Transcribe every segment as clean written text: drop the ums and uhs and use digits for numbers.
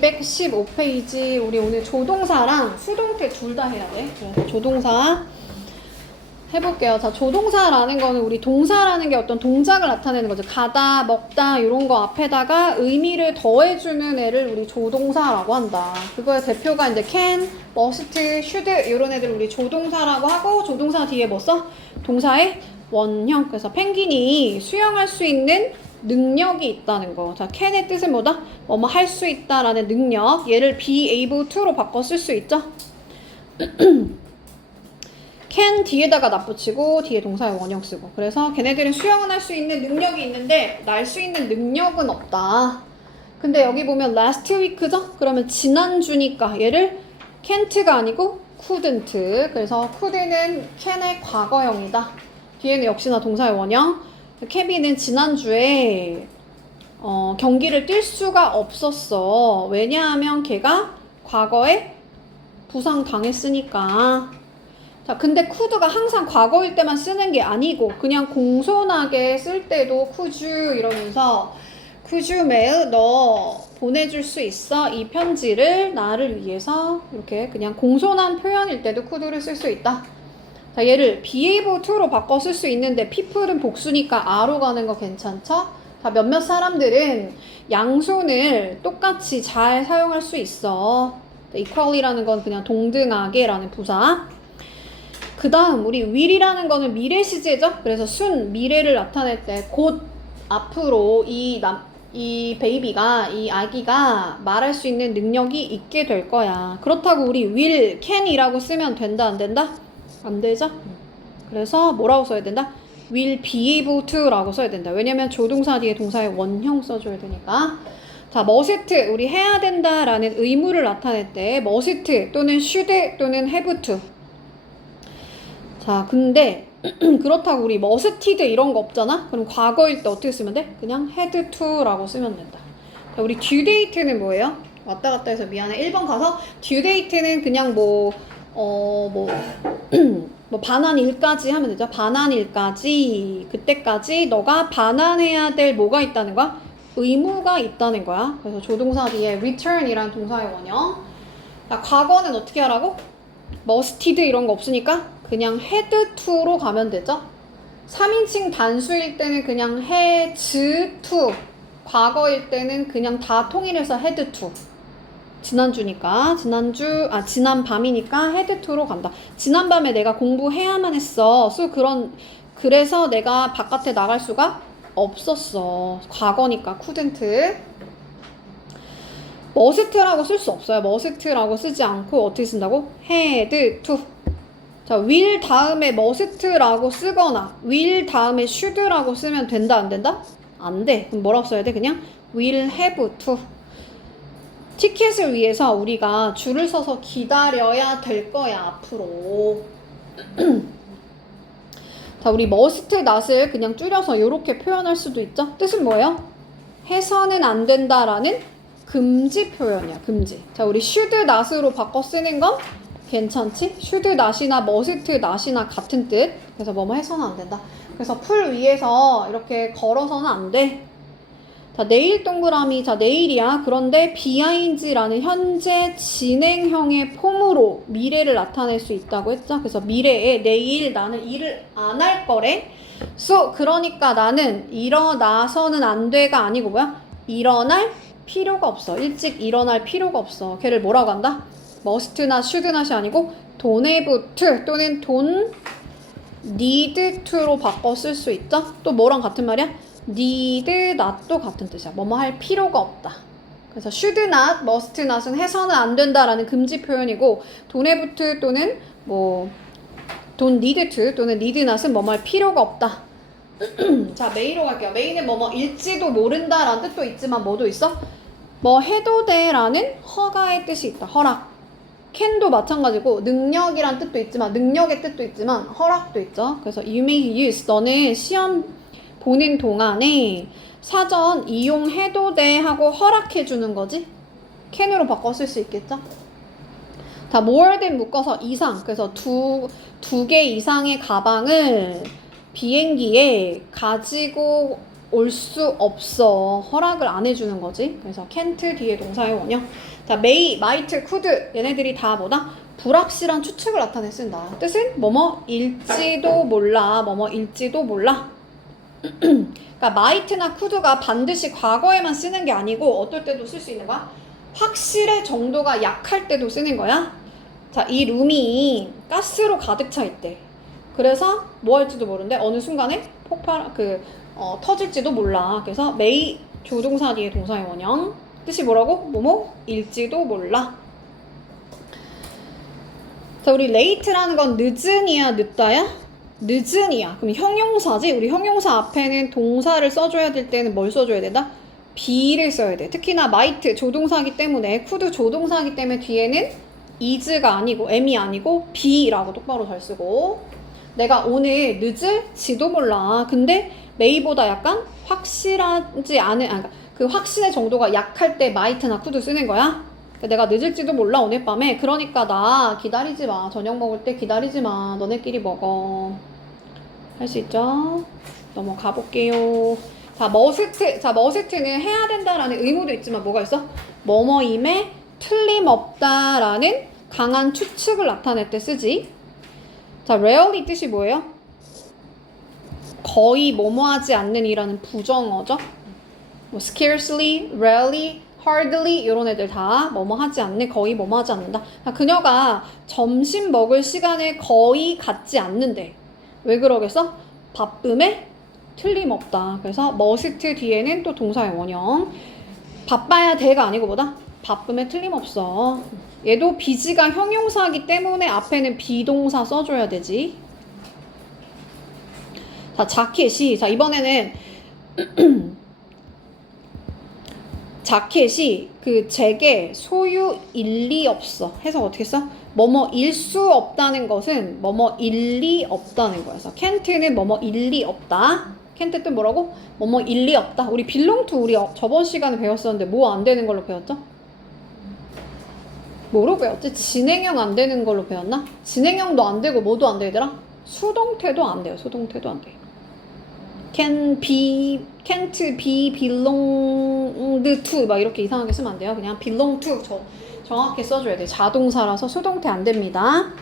215페이지 우리 오늘 조동사랑 수동태 둘 다 해야 돼. 그래서 조동사 해볼게요. 자, 조동사라는 거는 우리 동사라는 게 어떤 동작을 나타내는 거죠. 가다, 먹다 이런 거 앞에다가 의미를 더해주는 애를 우리 조동사라고 한다. 그거의 대표가 이제 can, must, should 이런 애들 우리 조동사라고 하고 조동사 뒤에 뭐 써? 동사의 원형. 그래서 펭귄이 수영할 수 있는 능력이 있다는 거. 자, can의 뜻은 뭐다? 뭐뭐 할 수 있다라는 능력. 얘를 be able to로 바꿔 쓸 수 있죠? can 뒤에다가 납붙이고 뒤에 동사의 원형 쓰고. 그래서 걔네들은 수영은 할 수 있는 능력이 있는데 날 수 있는 능력은 없다. 근데 여기 보면 last week죠? 그러면 지난주니까 얘를 can't가 아니고 couldn't. 그래서 could는 can의 과거형이다. 뒤에는 역시나 동사의 원형. 케빈은 지난주에 경기를 뛸 수가 없었어. 왜냐하면 걔가 과거에 부상당했으니까. 자, 근데 could가 항상 과거일 때만 쓰는 게 아니고 그냥 공손하게 쓸 때도 could you 이러면서 could you mail 너 보내줄 수 있어? 이 편지를 나를 위해서 이렇게 그냥 공손한 표현일 때도 could를 쓸 수 있다. 자, 얘를 be able to로 바꿔 쓸 수 있는데 people은 복수니까 a로 가는 거 괜찮죠? 자, 몇몇 사람들은 양손을 똑같이 잘 사용할 수 있어. equally라는 건 그냥 동등하게라는 부사. 그 다음 우리 will이라는 거는 미래 시제죠? 그래서 순 미래를 나타낼 때 곧 앞으로 이 베이비가, 이 아기가 말할 수 있는 능력이 있게 될 거야. 그렇다고 우리 will, can이라고 쓰면 된다, 안 된다? 안 되죠? 그래서 뭐라고 써야 된다? will be able to 라고 써야 된다. 왜냐면 조동사 뒤에 동사의 원형 써줘야 되니까. 자, must, 우리 해야 된다 라는 의무를 나타낼 때 must 또는 should 또는 have to. 자, 근데 그렇다고 우리 musted 이런 거 없잖아? 그럼 과거일 때 어떻게 쓰면 돼? 그냥 had to 라고 쓰면 된다. 자, 우리 due date는 뭐예요? 왔다 갔다 해서 미안해. 1번 가서 due date는 그냥 뭐 반환일까지 하면 되죠. 반환일까지, 그때까지 너가 반환해야 될 뭐가 있다는 거야? 의무가 있다는 거야. 그래서 조동사 뒤에 return이라는 동사의 원형. 자, 과거는 어떻게 하라고? musted 이런 거 없으니까 그냥 had to로 가면 되죠. 3인칭 단수일 때는 그냥 has to, 과거일 때는 그냥 다 통일해서 had to. 지난주니까 지난 밤이니까 had to로 간다. 지난 밤에 내가 공부해야만 했어. 그래서 내가 바깥에 나갈 수가 없었어. 과거니까 couldn't. must라고 쓸 수 없어요. must라고 쓰지 않고 어떻게 쓴다고? had to. 자, will 다음에 must라고 쓰거나 will 다음에 should라고 쓰면 된다, 안 된다? 안 돼. 그럼 뭐라고 써야 돼? 그냥 will have to. 티켓을 위해서 우리가 줄을 서서 기다려야 될 거야, 앞으로. 자, 우리 must not을 그냥 줄여서 이렇게 표현할 수도 있죠. 뜻은 뭐예요? 해서는 안 된다라는 금지 표현이야, 금지. 자, 우리 should not으로 바꿔 쓰는 건 괜찮지? should not이나 must not이나 같은 뜻. 그래서 뭐뭐 해서는 안 된다. 그래서 풀 위에서 이렇게 걸어서는 안 돼. 자, 내일 동그라미. 자, 내일이야. 그런데 being라는 현재 진행형의 폼으로 미래를 나타낼 수 있다고 했죠. 그래서 미래에 내일 나는 일을 안 할 거래. So, 그러니까 나는 일어나서는 안 돼가 아니고 뭐야? 일어날 필요가 없어. 일찍 일어날 필요가 없어. 걔를 뭐라고 한다? must나 shouldnot이 아니고 don't have to 또는 don't need to로 바꿔 쓸 수 있죠. 또 뭐랑 같은 말이야? need not도 같은 뜻이야. 뭐뭐 할 필요가 없다. 그래서 should not, must not은 해서는 안 된다라는 금지 표현이고 don't have to 또는 뭐 don't need to 또는 need not은 뭐뭐 할 필요가 없다. 자, may로 갈게요. may는 뭐뭐 일지도 모른다라는 뜻도 있지만 뭐도 있어? 뭐 해도 돼라는 허가의 뜻이 있다. 허락. can도 마찬가지고 능력이란 뜻도 있지만 능력의 뜻도 있지만 허락도 있죠. 그래서 you may use, 너는 시험 보는 동안에 사전 이용해도 돼 하고 허락해 주는 거지. can으로 바꿔 쓸 수 있겠죠. 자, more than 묶어서 이상. 그래서 두 개 이상의 가방을 비행기에 가지고 올 수 없어. 허락을 안 해주는 거지. 그래서 can't 뒤에 동사의 원형. 자, may, might, could 얘네들이 다 뭐다? 불확실한 추측을 나타내 쓴다. 뜻은 뭐뭐일지도 몰라. 뭐뭐일지도 몰라. 그러니까 might나 could가 반드시 과거에만 쓰는 게 아니고 어떨 때도 쓸 수 있는 거야? 확실의 정도가 약할 때도 쓰는 거야. 자, 이 룸이 가스로 가득 차 있대. 그래서 뭐 할지도 모르는데 어느 순간에 터질지도 몰라. 그래서 may 조동사 뒤에 동사의 원형. 뜻이 뭐라고? 뭐뭐일지도 몰라. 자, 우리 late라는 건 늦은이야, 늦다야? 늦은이야. 그럼 형용사지? 우리 형용사 앞에는 동사를 써줘야 될 때는 뭘 써줘야 된다? be를 써야 돼. 특히나 might 조동사기 때문에 could 조동사기 때문에 뒤에는 is가 아니고 am이 아니고 be라고 똑바로 잘 쓰고 내가 오늘 늦을지도 몰라. 근데 may보다 약간 확실하지 않은 그러니까 그 확신의 정도가 약할 때 might나 could 쓰는 거야. 내가 늦을지도 몰라 오늘 밤에. 그러니까 나 기다리지 마. 저녁 먹을 때 기다리지 마. 너네끼리 먹어. 할 수 있죠? 넘어가 볼게요. 자, must. 자, must는 해야 된다라는 의무도 있지만 뭐가 있어? 뭐뭐임에 틀림없다라는 강한 추측을 나타낼 때 쓰지. 자, rarely 뜻이 뭐예요? 거의 뭐뭐하지 않는 이라는 부정어죠. 뭐 scarcely, rarely, hardly 이런 애들 다 뭐뭐하지 않는, 거의 뭐뭐하지 않는다. 그녀가 점심 먹을 시간에 거의 갖지 않는데 왜 그러겠어? 바쁨에 틀림없다. 그래서 must 뒤에는 또 동사의 원형. 바빠야 돼가 아니고 뭐다? 바쁨에 틀림없어. 얘도 busy가 형용사이기 때문에 앞에는 비동사 써줘야 되지. 자, 자켓이. 자, 이번에는 자켓이 그 제게 소유 일리 없어. 해서 어떻게 써? 뭐뭐일 수 없다는 것은 뭐뭐일리 없다는 거야. 그래서 can't는 뭐뭐일리 없다. can't 뜻 뭐라고? 뭐뭐일리 없다. 우리 belong to 우리 저번 시간에 배웠었는데 뭐 안 되는 걸로 배웠죠? 뭐로 배웠지? 진행형 안 되는 걸로 배웠나? 진행형도 안 되고 뭐도 안 되더라? 수동태도 안 돼요. 수동태도 안 돼. can't be belonged to 막 이렇게 이상하게 쓰면 안 돼요. 그냥 belong to 정확히 써줘야 돼. 자동사라서 수동태 안 됩니다.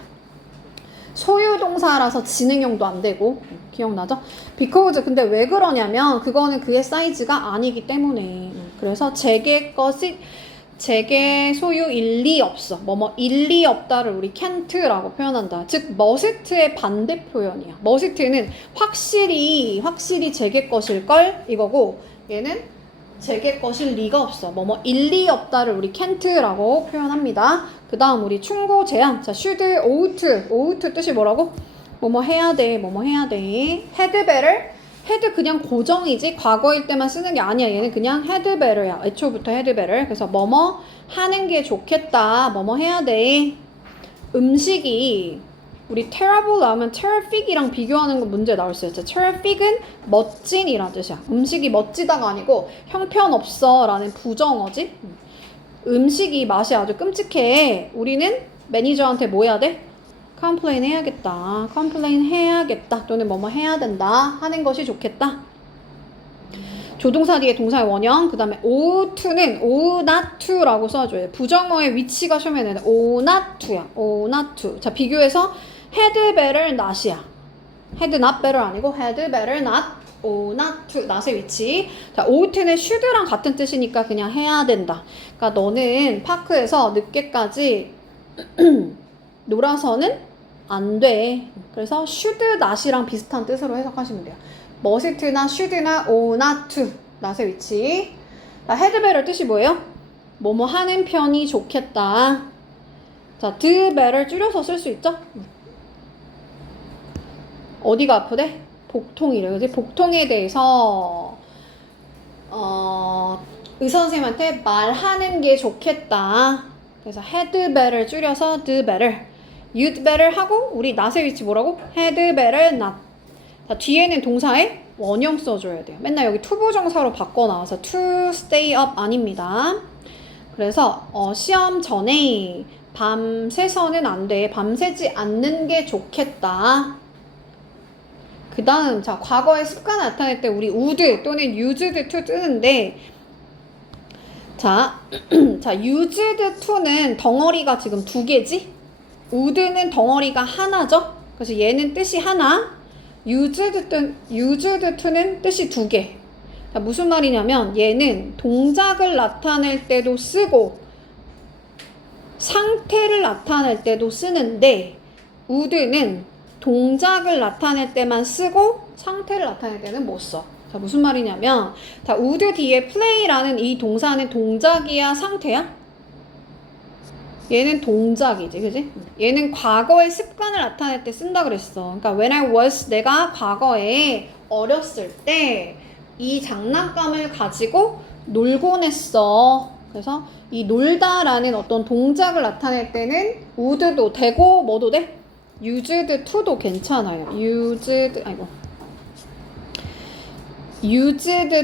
소유동사라서 진행형도 안 되고. 기억나죠? because 근데 왜 그러냐면 그거는 그의 사이즈가 아니기 때문에. 그래서 제게 소유 일리 없어. 뭐뭐 일리 없다를 우리 can't라고 표현한다. 즉 must의 반대 표현이야. must는 확실히 제게 것일걸 이거고 얘는 제게 것일 리가 없어. 뭐뭐 일리 없다를 우리 can't라고 표현합니다. 그 다음 우리 충고 제한. 자, should, ought 뜻이 뭐라고? 뭐뭐 해야 돼. 뭐뭐 해야 돼. had better. had 그냥 고정이지 과거일 때만 쓰는 게 아니야. 얘는 그냥 had better야. 애초부터 had better. 그래서 뭐뭐 하는 게 좋겠다. 뭐뭐 해야 돼. 음식이 우리 terrible 나오면 terrific이랑 비교하는 거 문제 나올 수 있어. terrific은 멋진이란 뜻이야. 음식이 멋지다가 아니고 형편없어 라는 부정어지. 음식이 맛이 아주 끔찍해. 우리는 매니저한테 뭐 해야 돼? 컴플레인 해야겠다. 컴플레인 해야겠다. 또는 뭐뭐 해야 된다. 하는 것이 좋겠다. 조동사 뒤에 동사의 원형. 그 다음에 ough는 ought not to라고 써줘요. 부정어의 위치가 시험에는 ought not to야. ought not to. 자, 비교해서 had better not이야. had not better 아니고 had better not. ought not to. not의 위치. 자, ought는 should랑 같은 뜻이니까 그냥 해야 된다. 그러니까 너는 파크에서 늦게까지 놀아서는 안 돼. 그래서 should not이랑 비슷한 뜻으로 해석하시면 돼요. must나 should나 ought not to. not의 위치. 자, had better 뜻이 뭐예요? 뭐뭐 하는 편이 좋겠다. 자, do better 줄여서 쓸 수 있죠? 어디가 아프대? 복통이래. 그지? 복통에 대해서 의사 선생님한테 말하는 게 좋겠다. 그래서 had better 줄여서 do better. you'd better 하고 우리 not의 위치 뭐라고? had better not. 자, 뒤에는 동사에 원형 써줘야 돼요. 맨날 여기 투부정사로 바꿔 나와서 to stay up 아닙니다. 그래서 시험 전에 밤새서는 안 돼. 밤새지 않는 게 좋겠다. 그 다음, 자, 과거의 습관을 나타낼 때 우리 would 또는 used to 뜨는데, 자, 자, used to는 덩어리가 지금 두 개지? would는 덩어리가 하나죠? 그래서 얘는 뜻이 하나, used to는 뜻이 두 개. 자, 무슨 말이냐면 얘는 동작을 나타낼 때도 쓰고 상태를 나타낼 때도 쓰는데 would는 동작을 나타낼 때만 쓰고 상태를 나타낼 때는 못 써. 자, 무슨 말이냐면 자, would 뒤에 play라는 이 동사는 동작이야, 상태야? 얘는 동작이지, 그지? 얘는 과거의 습관을 나타낼 때 쓴다 그랬어. 그러니까 when I was, 내가 과거에 어렸을 때 이 장난감을 가지고 놀곤 했어. 그래서 이 놀다라는 어떤 동작을 나타낼 때는 would도 되고 뭐도 돼? used to도 괜찮아요. used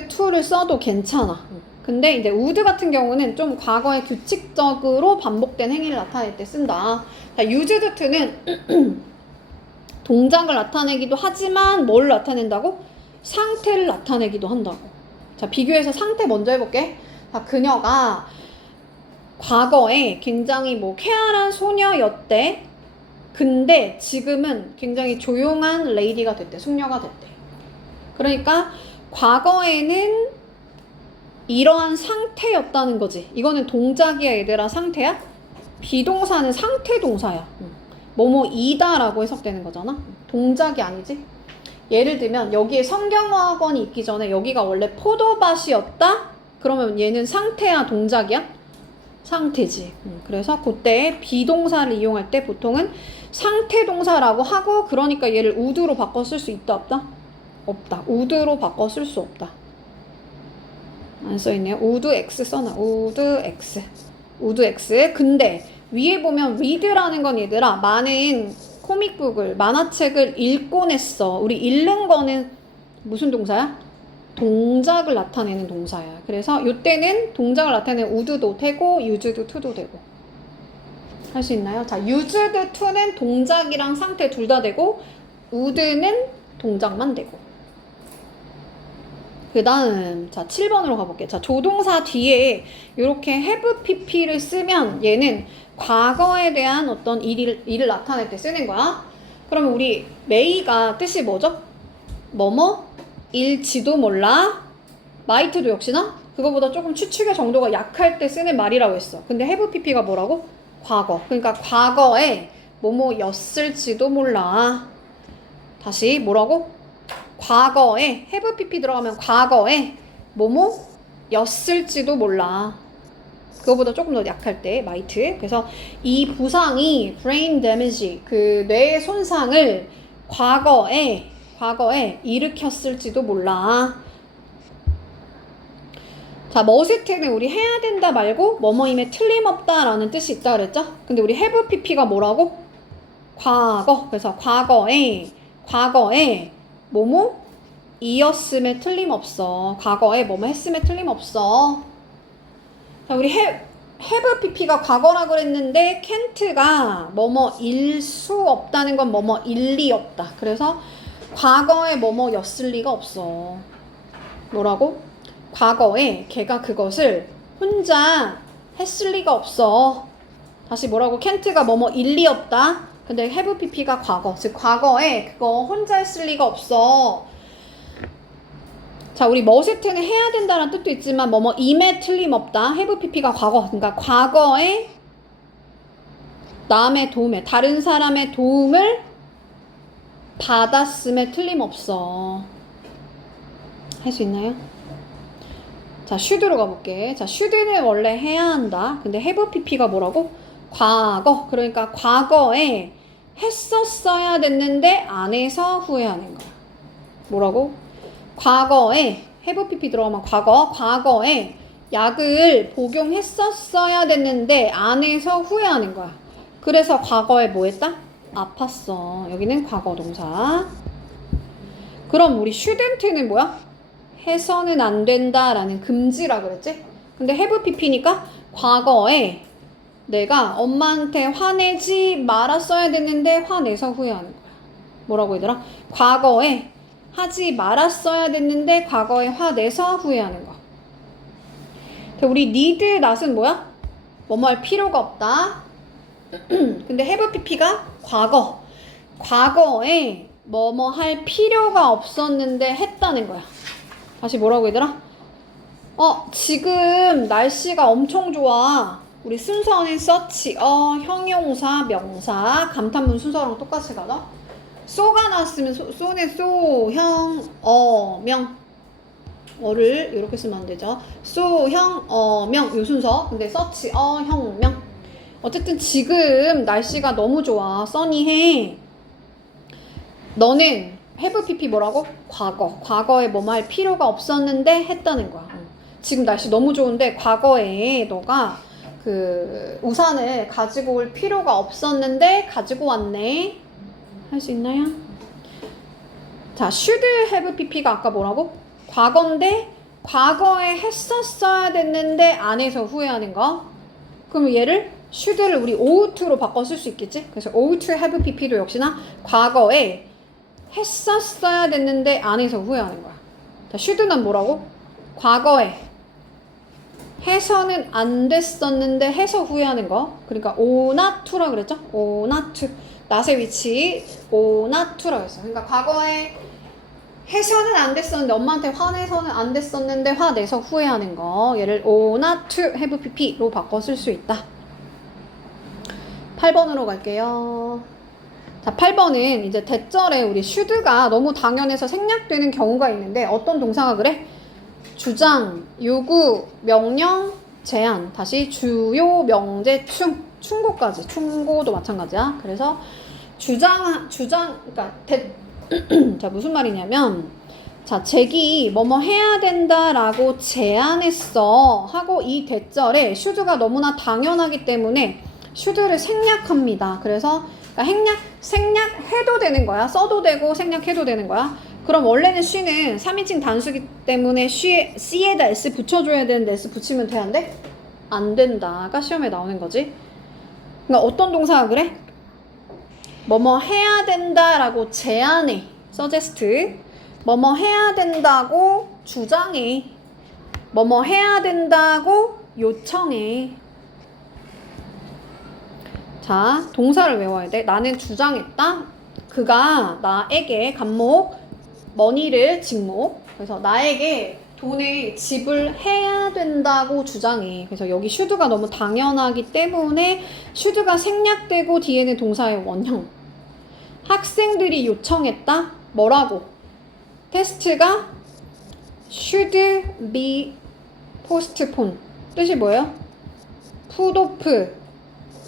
to를 써도 괜찮아. 근데 이제 would 같은 경우는 좀 과거에 규칙적으로 반복된 행위를 나타낼 때 쓴다. 자, used to는 동작을 나타내기도 하지만 뭘 나타낸다고? 상태를 나타내기도 한다고. 자, 비교해서 상태 먼저 해볼게. 자, 그녀가 과거에 굉장히 뭐 쾌활한 소녀였대. 근데 지금은 굉장히 조용한 레이디가 됐대. 숙녀가 됐대. 그러니까 과거에는 이러한 상태였다는 거지. 이거는 동작이야, 얘들아, 상태야? 비동사는 상태 동사야. 뭐뭐이다라고 해석되는 거잖아. 동작이 아니지. 예를 들면 여기에 성경어학원이 있기 전에 여기가 원래 포도밭이었다? 그러면 얘는 상태야, 동작이야? 상태지. 그래서 그때 비동사를 이용할 때 보통은 상태 동사라고 하고, 그러니까 얘를 would로 바꿔 쓸 수 있다, 없다? 없다. would로 바꿔 쓸 수 없다. 안 써있네요. would x 써놔. would x. 근데 위에 보면 read라는 건 얘들아, 많은 코믹북을, 만화책을 읽곤 했어. 우리 읽는 거는 무슨 동사야? 동작을 나타내는 동사야. 그래서 이때는 동작을 나타내는 would도 되고 used to도 되고. 할 수 있나요? 자, used to는 동작이랑 상태 둘 다 되고 would는 동작만 되고. 그 다음, 자, 7번으로 가볼게요. 자, 조동사 뒤에 이렇게 have pp를 쓰면 얘는 과거에 대한 어떤 일을 나타낼 때 쓰는 거야. 그러면 우리 may가 뜻이 뭐죠? 일지도 몰라. might도 역시나 그거보다 조금 추측의 정도가 약할 때 쓰는 말이라고 했어. 근데 have pp가 뭐라고? 과거. 그러니까 과거에 였을지도 몰라. 다시 뭐라고? 과거에 have pp 들어가면 과거에 였을지도 몰라. 그거보다 조금 더 약할 때 might. 그래서 이 부상이 brain damage, 그 뇌의 손상을 과거에 일으켰을지도 몰라. 자, must는 우리 해야 된다 말고 뭐뭐임에 틀림없다 라는 뜻이 있다 그랬죠? 근데 우리 have pp가 뭐라고? 과거. 그래서 과거에 이었음에 틀림없어. 과거에 했음에 틀림없어. 자, 우리 have pp가 과거라 그랬는데 can't가 일 수 없다는 건 일 리 없다. 그래서 과거에 였을 리가 없어. 뭐라고? 과거에 걔가 그것을 혼자 했을 리가 없어. 다시 뭐라고? can't가 일 리 없다. 근데 have pp가 과거. 즉 과거에 그거 혼자 했을 리가 없어. 자, 우리 must는 해야 된다는 뜻도 있지만 임에 틀림없다. have pp가 과거. 그러니까 과거에 남의 도움에, 다른 사람의 도움을 받았음에 틀림없어. 할 수 있나요? 자, should로 가볼게. 자, should는 원래 해야 한다. 근데 have pp가 뭐라고? 과거. 그러니까 과거에 했었어야 됐는데 안 해서 후회하는 거야. 뭐라고? 과거에 have pp 들어가면 과거에 약을 복용했었어야 됐는데 안 해서 후회하는 거야. 그래서 과거에 뭐 했다? 아팠어. 여기는 과거 동사. 그럼 우리 shouldn't는 뭐야? 해서는 안 된다라는 금지라 그랬지? 근데 have pp니까 과거에 내가 엄마한테 화내지 말았어야 됐는데 화내서 후회하는 거야. 뭐라고 얘들아? 과거에 하지 말았어야 됐는데 과거에 화내서 후회하는 거. 우리 need not은 뭐야? 뭐뭐 할 필요가 없다. 근데 have pp가 과거. 과거에 뭐뭐 할 필요가 없었는데 했다는 거야. 다시 뭐라고 얘들아? 지금 날씨가 엄청 좋아. 우리 순서는 such, 형용사, 명사, 감탄문 순서랑 똑같이 가다. 쏘가 나왔으면 쏘는 쏘, 형, 명. 어를 이렇게 쓰면 안 되죠. 쏘, 형, 명. 요 순서. 근데 such, 형, 명. 어쨌든 지금 날씨가 너무 좋아. 써니해. 너는 have pp 뭐라고? 과거. 과거에 뭐뭐 할 필요가 없었는데 했다는 거야. 지금 날씨 너무 좋은데 과거에 너가 그 우산을 가지고 올 필요가 없었는데 가지고 왔네. 할 수 있나요? 자, should have pp가 아까 뭐라고? 과거인데 과거에 했었어야 됐는데 안 해서 후회하는 거. 그럼 얘를 should를 우리 ought로 바꿔 쓸 수 있겠지? 그래서 ought to have pp도 역시나 과거에 했었어야 됐는데 안 해서 후회하는 거야. 자, should는 뭐라고? 과거에 해서는 안 됐었는데 해서 후회하는 거. 그러니까 ought not to라 그랬죠? ought not to. not의 위치 ought not to라고 했어. 그러니까 과거에 해서는 안 됐었는데 엄마한테 화내서는 안 됐었는데 화내서 후회하는 거. 얘를 ought not to have pp로 바꿔 쓸 수 있다. 8번으로 갈게요. 자, 8번은 이제 대절에 우리 should가 너무 당연해서 생략되는 경우가 있는데 어떤 동사가 그래? 주장, 요구, 명령, 제한. 다시 주요, 명제, 충고까지. 충고도 마찬가지야. 그래서 그러니까 자, 무슨 말이냐면, 자, 잭이 뭐뭐 해야 된다라고 제안했어 하고 이 대절에 should가 너무나 당연하기 때문에 should를 생략합니다. 그래서 생략해도 되는 거야. 써도 되고 생략해도 되는 거야. 그럼 원래는 she는 3인칭 단수기 때문에 c에다 s 붙여줘야 되는데 s 붙이면 돼, 안 돼? 안 된다가 시험에 나오는 거지. 그러니까 어떤 동사가 그래? 뭐뭐 해야 된다라고 제안해. suggest. 뭐뭐 해야 된다고 주장해. 뭐뭐 해야 된다고 요청해. 자, 동사를 외워야 돼. 나는 주장했다. 그가 나에게 간목 머니를 직목. 그래서 나에게 돈을 지불해야 된다고 주장해. 그래서 여기 should가 너무 당연하기 때문에 should가 생략되고 뒤에는 동사의 원형. 학생들이 요청했다. 뭐라고? 테스트가 should be postponed. 뜻이 뭐예요? put off,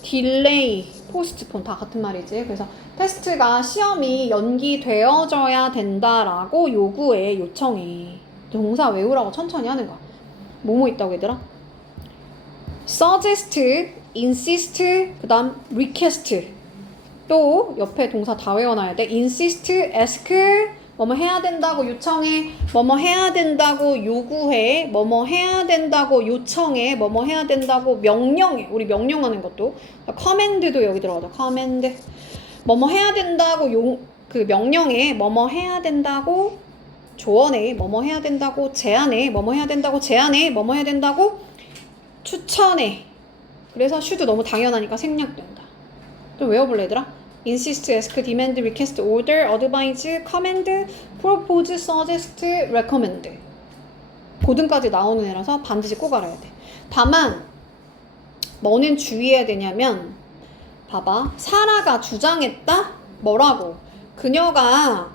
delay, postpone 다 같은 말이지. 그래서 테스트가 시험이 연기되어져야 된다라고 요구해, 요청해. 동사 외우라고 천천히 하는 거야. 뭐뭐 있다고 얘들아? suggest, insist, 그 다음 request. 또 옆에 동사 다 외워놔야 돼. insist, ask, 뭐뭐 해야 된다고 요청해, 뭐뭐 해야 된다고 요구해, 뭐뭐 해야 된다고 요청해, 뭐뭐 해야 된다고 명령해. 우리 명령하는 것도 command도 여기 들어가죠. command. 뭐뭐 해야 된다고 명령해, 뭐뭐 해야 된다고 조언해, 뭐뭐 해야 된다고 제안해, 뭐뭐 해야 된다고 제안해, 뭐뭐 해야 된다고 추천해. 그래서 should 너무 당연하니까 생략된다. 좀 외워볼래 얘들아? insist, ask, demand, request, order, advise, command, propose, suggest, recommend. 고등까지 나오는 애라서 반드시 꼭 알아야 돼. 다만 뭐는 주의해야 되냐면 봐봐. 사라가 주장했다? 뭐라고? 그녀가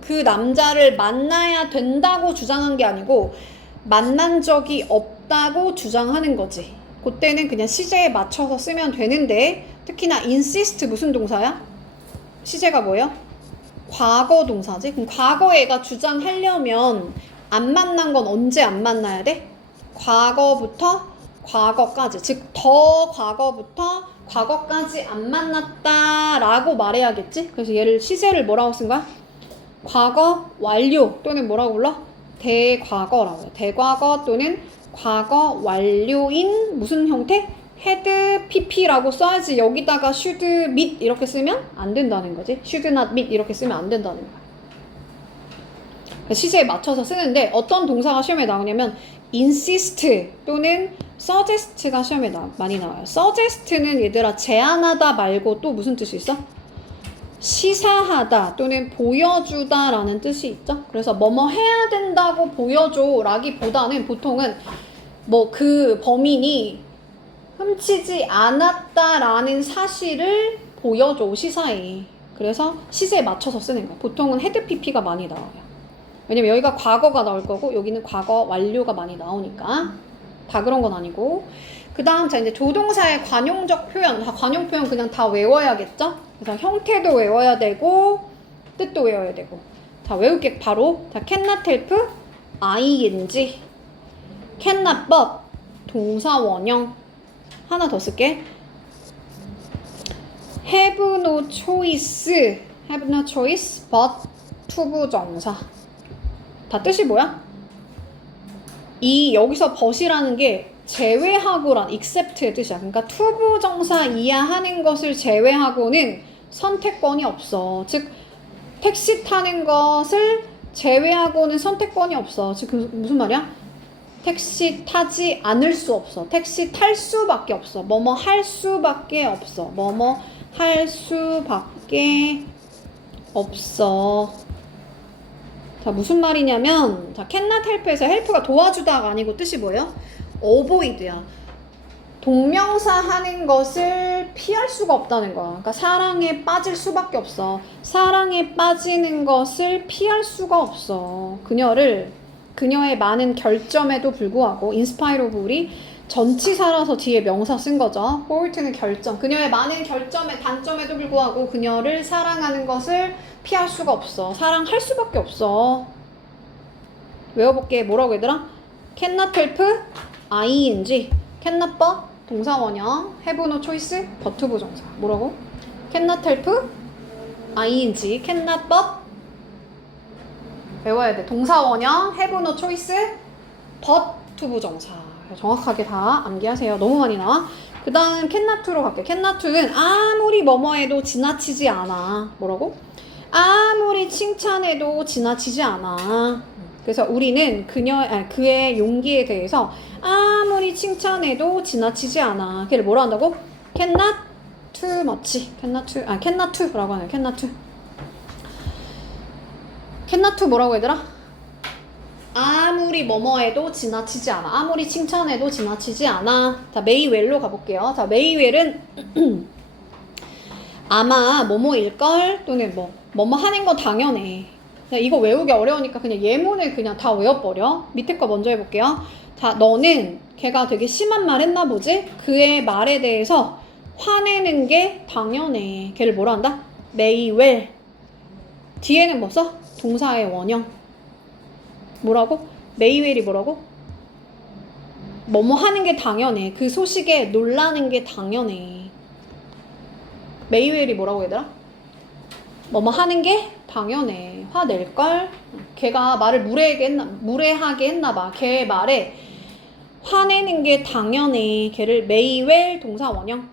그 남자를 만나야 된다고 주장한 게 아니고 만난 적이 없다고 주장하는 거지. 그때는 그냥 시제에 맞춰서 쓰면 되는데 특히나 insist 무슨 동사야? 시제가 뭐예요? 과거 동사지? 그럼 과거에 얘가 주장하려면 안 만난 건 언제 안 만나야 돼? 과거부터 과거까지. 즉 더 과거부터 과거까지 안 만났다라고 말해야겠지? 그래서 얘를 시제를 뭐라고 쓴 거야? 과거 완료 또는 뭐라고 불러? 대과거라고 해요. 대과거 또는 과거 완료인 무슨 형태? had pp라고 써야지. 여기다가 should meet 이렇게 쓰면 안 된다는 거지. should not meet 이렇게 쓰면 안 된다는 거야. 시제에 맞춰서 쓰는데 어떤 동사가 시험에 나오냐면 insist 또는 suggest가 시험에 많이 나와요. suggest는 얘들아 제안하다 말고 또 무슨 뜻이 있어? 시사하다 또는 보여주다 라는 뜻이 있죠. 그래서 뭐뭐 해야 된다고 보여줘 라기보다는 보통은 뭐 그 범인이 훔치지 않았다라는 사실을 보여줘 시사해. 그래서 시제에 맞춰서 쓰는 거야. 보통은 헤드 PP가 많이 나와요. 왜냐면 여기가 과거가 나올 거고 여기는 과거 완료가 많이 나오니까 다 그런 건 아니고. 그 다음 자 이제 조동사의 관용적 표현. 관용 표현 그냥 다 외워야겠죠? 그래서 형태도 외워야 되고 뜻도 외워야 되고. 자 외울게 바로. 자 cannot help ing cannot but 동사 원형 하나 더 쓸게. have no choice but 투부정사. 다 뜻이 뭐야? 이 여기서 but이라는 게 제외하고란 except의 뜻이야. 그러니까 투부정사 이하하는 것을 제외하고는 선택권이 없어. 즉 택시 타는 것을 제외하고는 선택권이 없어. 즉 무슨 말이야? 택시 타지 않을 수 없어. 택시 탈 수밖에 없어. 뭐뭐 할 수밖에 없어. 뭐뭐 할 수밖에 없어. 자 무슨 말이냐면 자 cannot help에서 help가 도와주다가 아니고 뜻이 뭐예요? avoid야. 동명사 하는 것을 피할 수가 없다는 거야. 그러니까 사랑에 빠질 수밖에 없어. 사랑에 빠지는 것을 피할 수가 없어. 그녀의 많은 결점에도 불구하고 인스파이어 오브 우리 전치사라서 뒤에 명사 쓴 거죠. 포인트는 결점. 그녀의 많은 결점에 단점에도 불구하고 그녀를 사랑하는 것을 피할 수가 없어. 사랑할 수밖에 없어. 외워볼게. 뭐라고 얘들아? cannot help ing cannot but 동사 원형 have no choice but 부정사. 뭐라고? cannot help ing cannot but 외워야 돼. 동사 원형 have no choice but 부정사. 정확하게 다 암기하세요. 너무 많이 나와. 그 다음 cannot to로 갈게. cannot to는 아무리 뭐뭐 해도 지나치지 않아. 뭐라고? 아무리 칭찬해도 지나치지 않아. 그래서 우리는 그의 용기에 대해서 아무리 칭찬해도 지나치지 않아. 걔를 뭐라 한다고? cannot too much. cannot to라고 하네요. cannot to. cannot to 뭐라고 얘들아? 아무리 뭐뭐 해도 지나치지 않아. 아무리 칭찬해도 지나치지 않아. 자, may well로 가볼게요. 자, may well은 아마 뭐뭐일걸 또는 뭐뭐 하는 거 당연해. 이거 외우기 어려우니까 그냥 예문을 그냥 다 외워버려. 밑에 거 먼저 해볼게요. 자, 너는 걔가 되게 심한 말 했나 보지? 그의 말에 대해서 화내는 게 당연해. 걔를 뭐라 한다? may well. 뒤에는 뭐 써? 동사의 원형. 뭐라고? may well이 뭐라고? 뭐뭐 하는 게 당연해. 그 소식에 놀라는 게 당연해. may well이 뭐라고 얘들아? 뭐뭐 하는 게 당연해. 화낼걸? 걔가 말을 무례하게 했나봐. 걔 말에 화내는 게 당연해. 걔를 may well 동사 원형.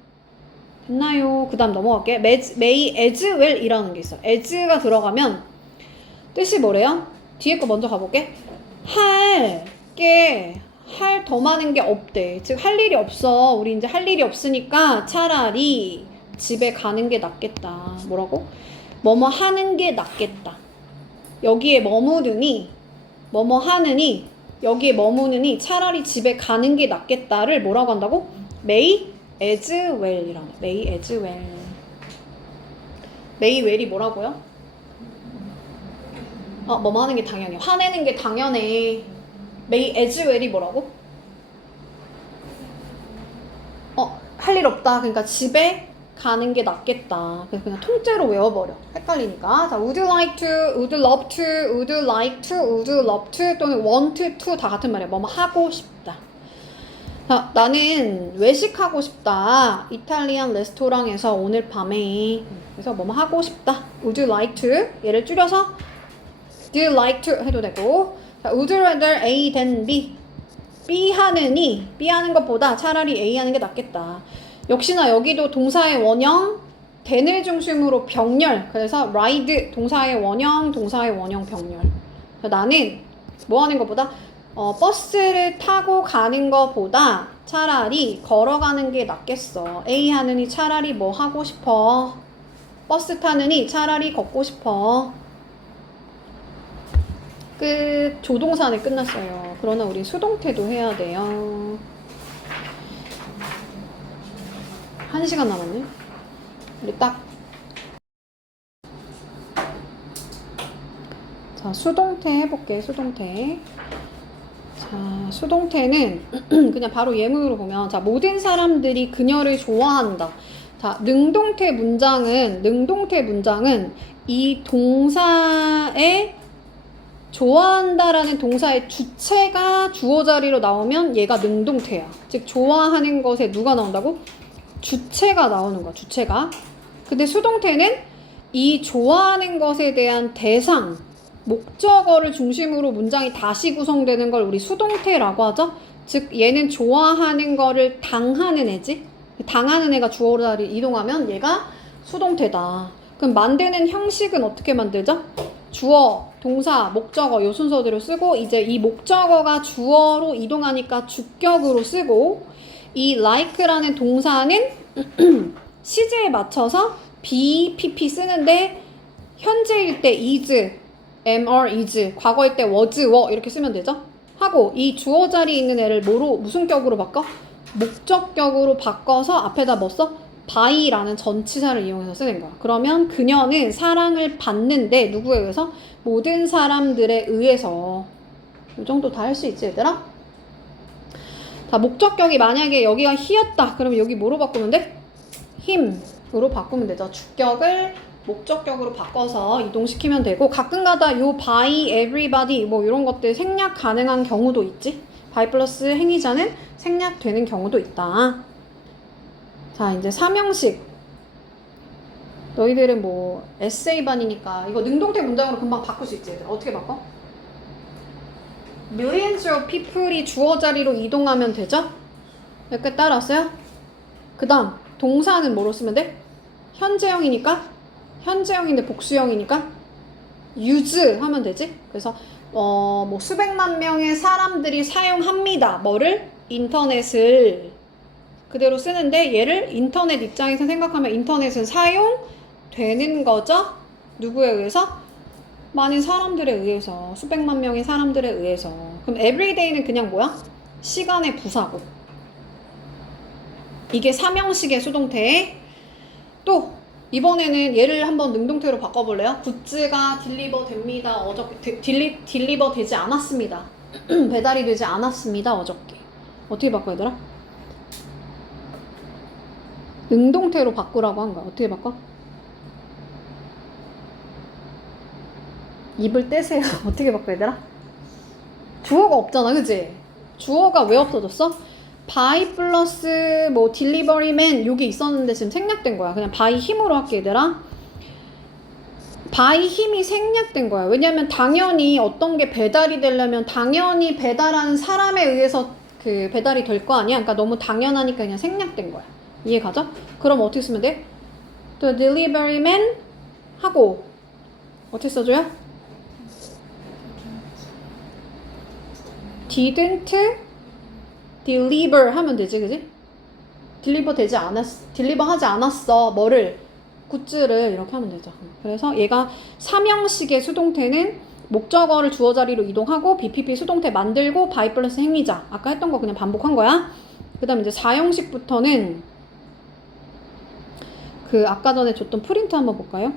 됐나요? 그 다음 넘어갈게. may as well 이라는 게 있어. as가 들어가면 뜻이 뭐래요? 뒤에 거 먼저 가볼게. 할 더 많은 게 없대. 즉 할 일이 없어. 우리 이제 할 일이 없으니까 차라리 집에 가는 게 낫겠다. 뭐라고? 뭐뭐 하는 게 낫겠다. 여기에 머무르니 뭐뭐 하느니 여기에 머무느니 차라리 집에 가는 게 낫겠다를 뭐라고 한다고? may as well 이라고. may as well. may well이 뭐라고요? 뭐뭐 하는 게 당연해. 화내는 게 당연해. may as well이 뭐라고? 할 일 없다. 그러니까 집에 가는 게 낫겠다. 그래서 그냥 통째로 외워버려. 헷갈리니까. 자, would like to, would love to, would like to, would love to 또는 want to 다 같은 말이야. 뭐뭐 하고 싶다. 자, 나는 외식하고 싶다. 이탈리안 레스토랑에서 오늘 밤에. 그래서 뭐뭐 하고 싶다. would like to 얘를 줄여서 do you like to 해도 되고. 자, would rather A than B. B 하는 것보다 차라리 A 하는 게 낫겠다. 역시나 여기도 동사의 원형, than을 중심으로 병렬. 그래서 ride 동사의 원형 병렬. 나는 뭐 하는 것보다 버스를 타고 가는 것보다 차라리 걸어가는 게 낫겠어. A 하느니 차라리 뭐 하고 싶어? 버스 타느니 차라리 걷고 싶어. 끝. 조동사는 끝났어요. 그러나 우리 수동태도 해야 돼요. 1시간 남았네. 우리 딱. 자, 수동태 해볼게. 수동태. 자, 수동태는 그냥 바로 예문으로 보면, 자, 모든 사람들이 그녀를 좋아한다. 자, 능동태 문장은 이 동사의 좋아한다라는 동사의 주체가 주어 자리로 나오면 얘가 능동태야. 즉 좋아하는 것에 누가 나온다고? 주체가 나오는 거야. 주체가. 근데 수동태는 이 좋아하는 것에 대한 대상, 목적어를 중심으로 문장이 다시 구성되는 걸 우리 수동태라고 하죠. 즉 얘는 좋아하는 거를 당하는 애지. 당하는 애가 주어 자리 이동하면 얘가 수동태다. 그럼 만드는 형식은 어떻게 만들죠? 주어, 동사, 목적어 요 순서대로 쓰고, 이제 이 목적어가 주어로 이동하니까 주격으로 쓰고, 이 like라는 동사는 시제에 맞춰서 be, pp 쓰는데 현재일 때 is, am, are, is, 과거일 때 was, were 이렇게 쓰면 되죠? 하고 이 주어 자리에 있는 애를 무슨 격으로 바꿔? 목적격으로 바꿔서 앞에다 뭐 써? by라는 전치사를 이용해서 쓰는 거야. 그러면 그녀는 사랑을 받는데 누구에 의해서? 모든 사람들에 의해서. 이 정도 다 할 수 있지 얘들아? 자, 목적격이 만약에 여기가 he였다. 그러면 여기 뭐로 바꾸면 돼? him으로 바꾸면 되죠. 주격을 목적격으로 바꿔서 이동시키면 되고, 가끔가다 요 by, everybody 뭐 이런 것들 생략 가능한 경우도 있지. by 플러스 행위자는 생략되는 경우도 있다. 자, 이제 3형식. 너희들은 뭐 에세이반이니까 이거 능동태 문장으로 금방 바꿀 수 있지. 어떻게 바꿔? millions of people이 주어 자리로 이동하면 되죠? 여기까지 따라왔어요? 그 다음 동사는 뭐로 쓰면 돼? 현재형이니까, 현재형인데 복수형이니까 use 하면 되지. 그래서 뭐 수백만 명의 사람들이 사용합니다. 뭐를? 인터넷을. 그대로 쓰는데 얘를 인터넷 입장에서 생각하면 인터넷은 사용되는 거죠. 누구에 의해서? 많은 사람들에 의해서, 수백만 명의 사람들에 의해서. 그럼 everyday는 그냥 뭐야? 시간의 부사고. 이게 3형식의 수동태. 또 이번에는 얘를 한번 능동태로 바꿔볼래요? 굿즈가 딜리버 됩니다. 어저께 딜리버 되지 않았습니다. 배달이 되지 않았습니다. 어저께. 어떻게 바꿔야 되더라? 능동태로 바꾸라고 한 거야. 어떻게 바꿔? 입을 떼세요. 어떻게 바꿔야 되나? 주어가 없잖아, 그치? 주어가 왜 없어졌어? by 플러스 뭐 deliveryman 요게 있었는데 지금 생략된 거야. 그냥 by 힘으로 할게 얘들아. by 힘이 생략된 거야. 왜냐면 당연히 어떤 게 배달이 되려면 당연히 배달하는 사람에 의해서 그 배달이 될 거 아니야. 그러니까 너무 당연하니까 그냥 생략된 거야. 이해 가죠? 그럼 어떻게 쓰면 돼? The deliveryman 하고 어떻게 써줘요? didn't deliver 하면 되지, 그지? deliver 하지 않았어. 뭐를? 굿즈를 이렇게 하면 되죠. 그래서 얘가 3형식의 수동태는 목적어를 주어 자리로 이동하고 BPP 수동태 만들고 by 플러스 행위자. 아까 했던 거 그냥 반복한 거야. 그 다음 이제 4형식부터는 그 아까 전에 줬던 프린트 한번 볼까요?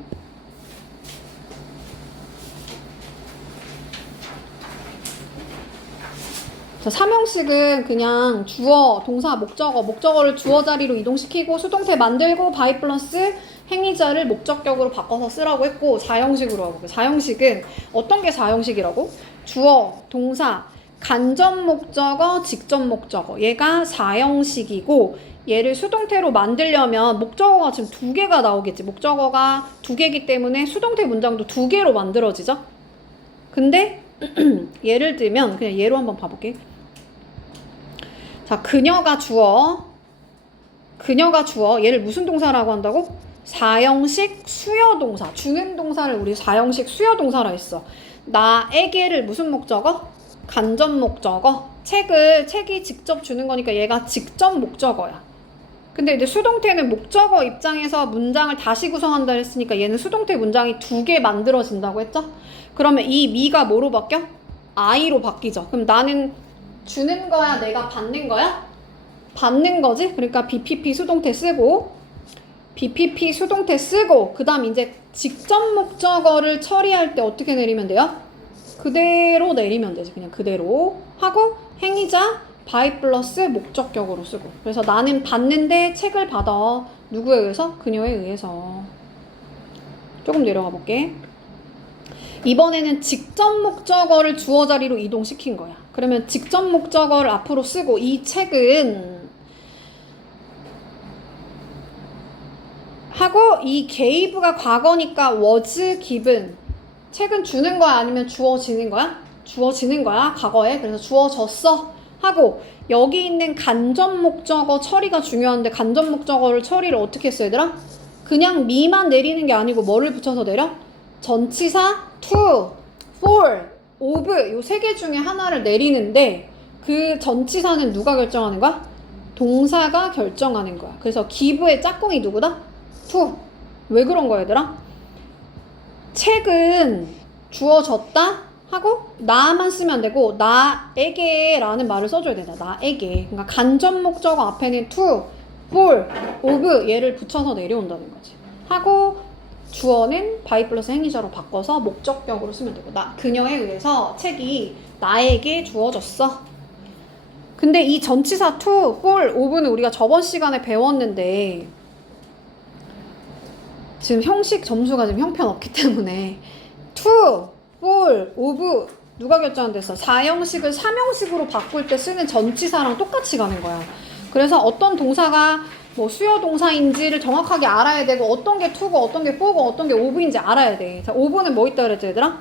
자, 3형식은 그냥 주어, 동사, 목적어를 주어 자리로 이동시키고 수동태 만들고 by 플러스 행위자를 목적격으로 바꿔서 쓰라고 했고, 4형식으로 하고. 4형식은 어떤 게 4형식이라고? 주어, 동사, 간접 목적어, 직접 목적어. 얘가 4형식이고 얘를 수동태로 만들려면 목적어가 지금 2개가 나오겠지. 목적어가 2개이기 때문에 수동태 문장도 2개로 만들어지죠. 근데 예를 들면 그냥 예로 한번 봐볼게. 자, 그녀가 주어. 얘를 무슨 동사라고 한다고? 4형식 수여동사. 주는 동사를 우리 4형식 수여동사라 했어. 나에게를 무슨 목적어? 간접 목적어. 책이 직접 주는 거니까 얘가 직접 목적어야. 근데 이제 수동태는 목적어 입장에서 문장을 다시 구성한다 했으니까 얘는 수동태 문장이 2개 만들어진다고 했죠? 그러면 이 미가 뭐로 바뀌어? I로 바뀌죠. 그럼 나는 주는 거야? 내가 받는 거야? 받는 거지? 그러니까 BPP 수동태 쓰고 BPP 수동태 쓰고 그 다음 이제 직접 목적어를 처리할 때 어떻게 내리면 돼요? 그대로 내리면 되지. 그냥 그대로 하고 행위자 by 플러스 목적격으로 쓰고. 그래서 나는 받는데 책을 받아. 누구에 의해서? 그녀에 의해서. 조금 내려가 볼게. 이번에는 직접 목적어를 주어 자리로 이동시킨 거야. 그러면 직접 목적어를 앞으로 쓰고 이 책은 하고 이 gave가 과거니까 was given. 책은 주는 거야 아니면 주어지는 거야? 주어지는 거야 과거에. 그래서 주어졌어 하고 여기 있는 간접 목적어 처리가 중요한데 간접 목적어를 처리를 어떻게 했어 얘들아? 그냥 me만 내리는 게 아니고 뭐를 붙여서 내려? 전치사 to, for, of 요 3개 중에 하나를 내리는데 그 전치사는 누가 결정하는 거야? 동사가 결정하는 거야. 그래서 give의 짝꿍이 누구다? to. 왜 그런 거야 얘들아? 책은 주어졌다 하고 나만 쓰면 안 되고 나에게 라는 말을 써줘야 된다. 나에게. 그러니까 간접 목적어 앞에는 to, for, of 얘를 붙여서 내려온다는 거지. 하고 주어는 by 플러스 행위자로 바꿔서 목적격으로 쓰면 되고 그녀에 의해서 책이 나에게 주어졌어. 근데 이 전치사 to, for, of는 우리가 저번 시간에 배웠는데 지금 형식 점수가 지금 형편없기 때문에 to, for, of 누가 결정됐어? 4형식을 3형식으로 바꿀 때 쓰는 전치사랑 똑같이 가는 거야. 그래서 어떤 동사가 뭐 수요 동사인지를 정확하게 알아야 되고 어떤 게 to고 어떤 게 for고 어떤 게 of인지 알아야 돼. 자, of는 뭐 있다 그랬지 얘들아?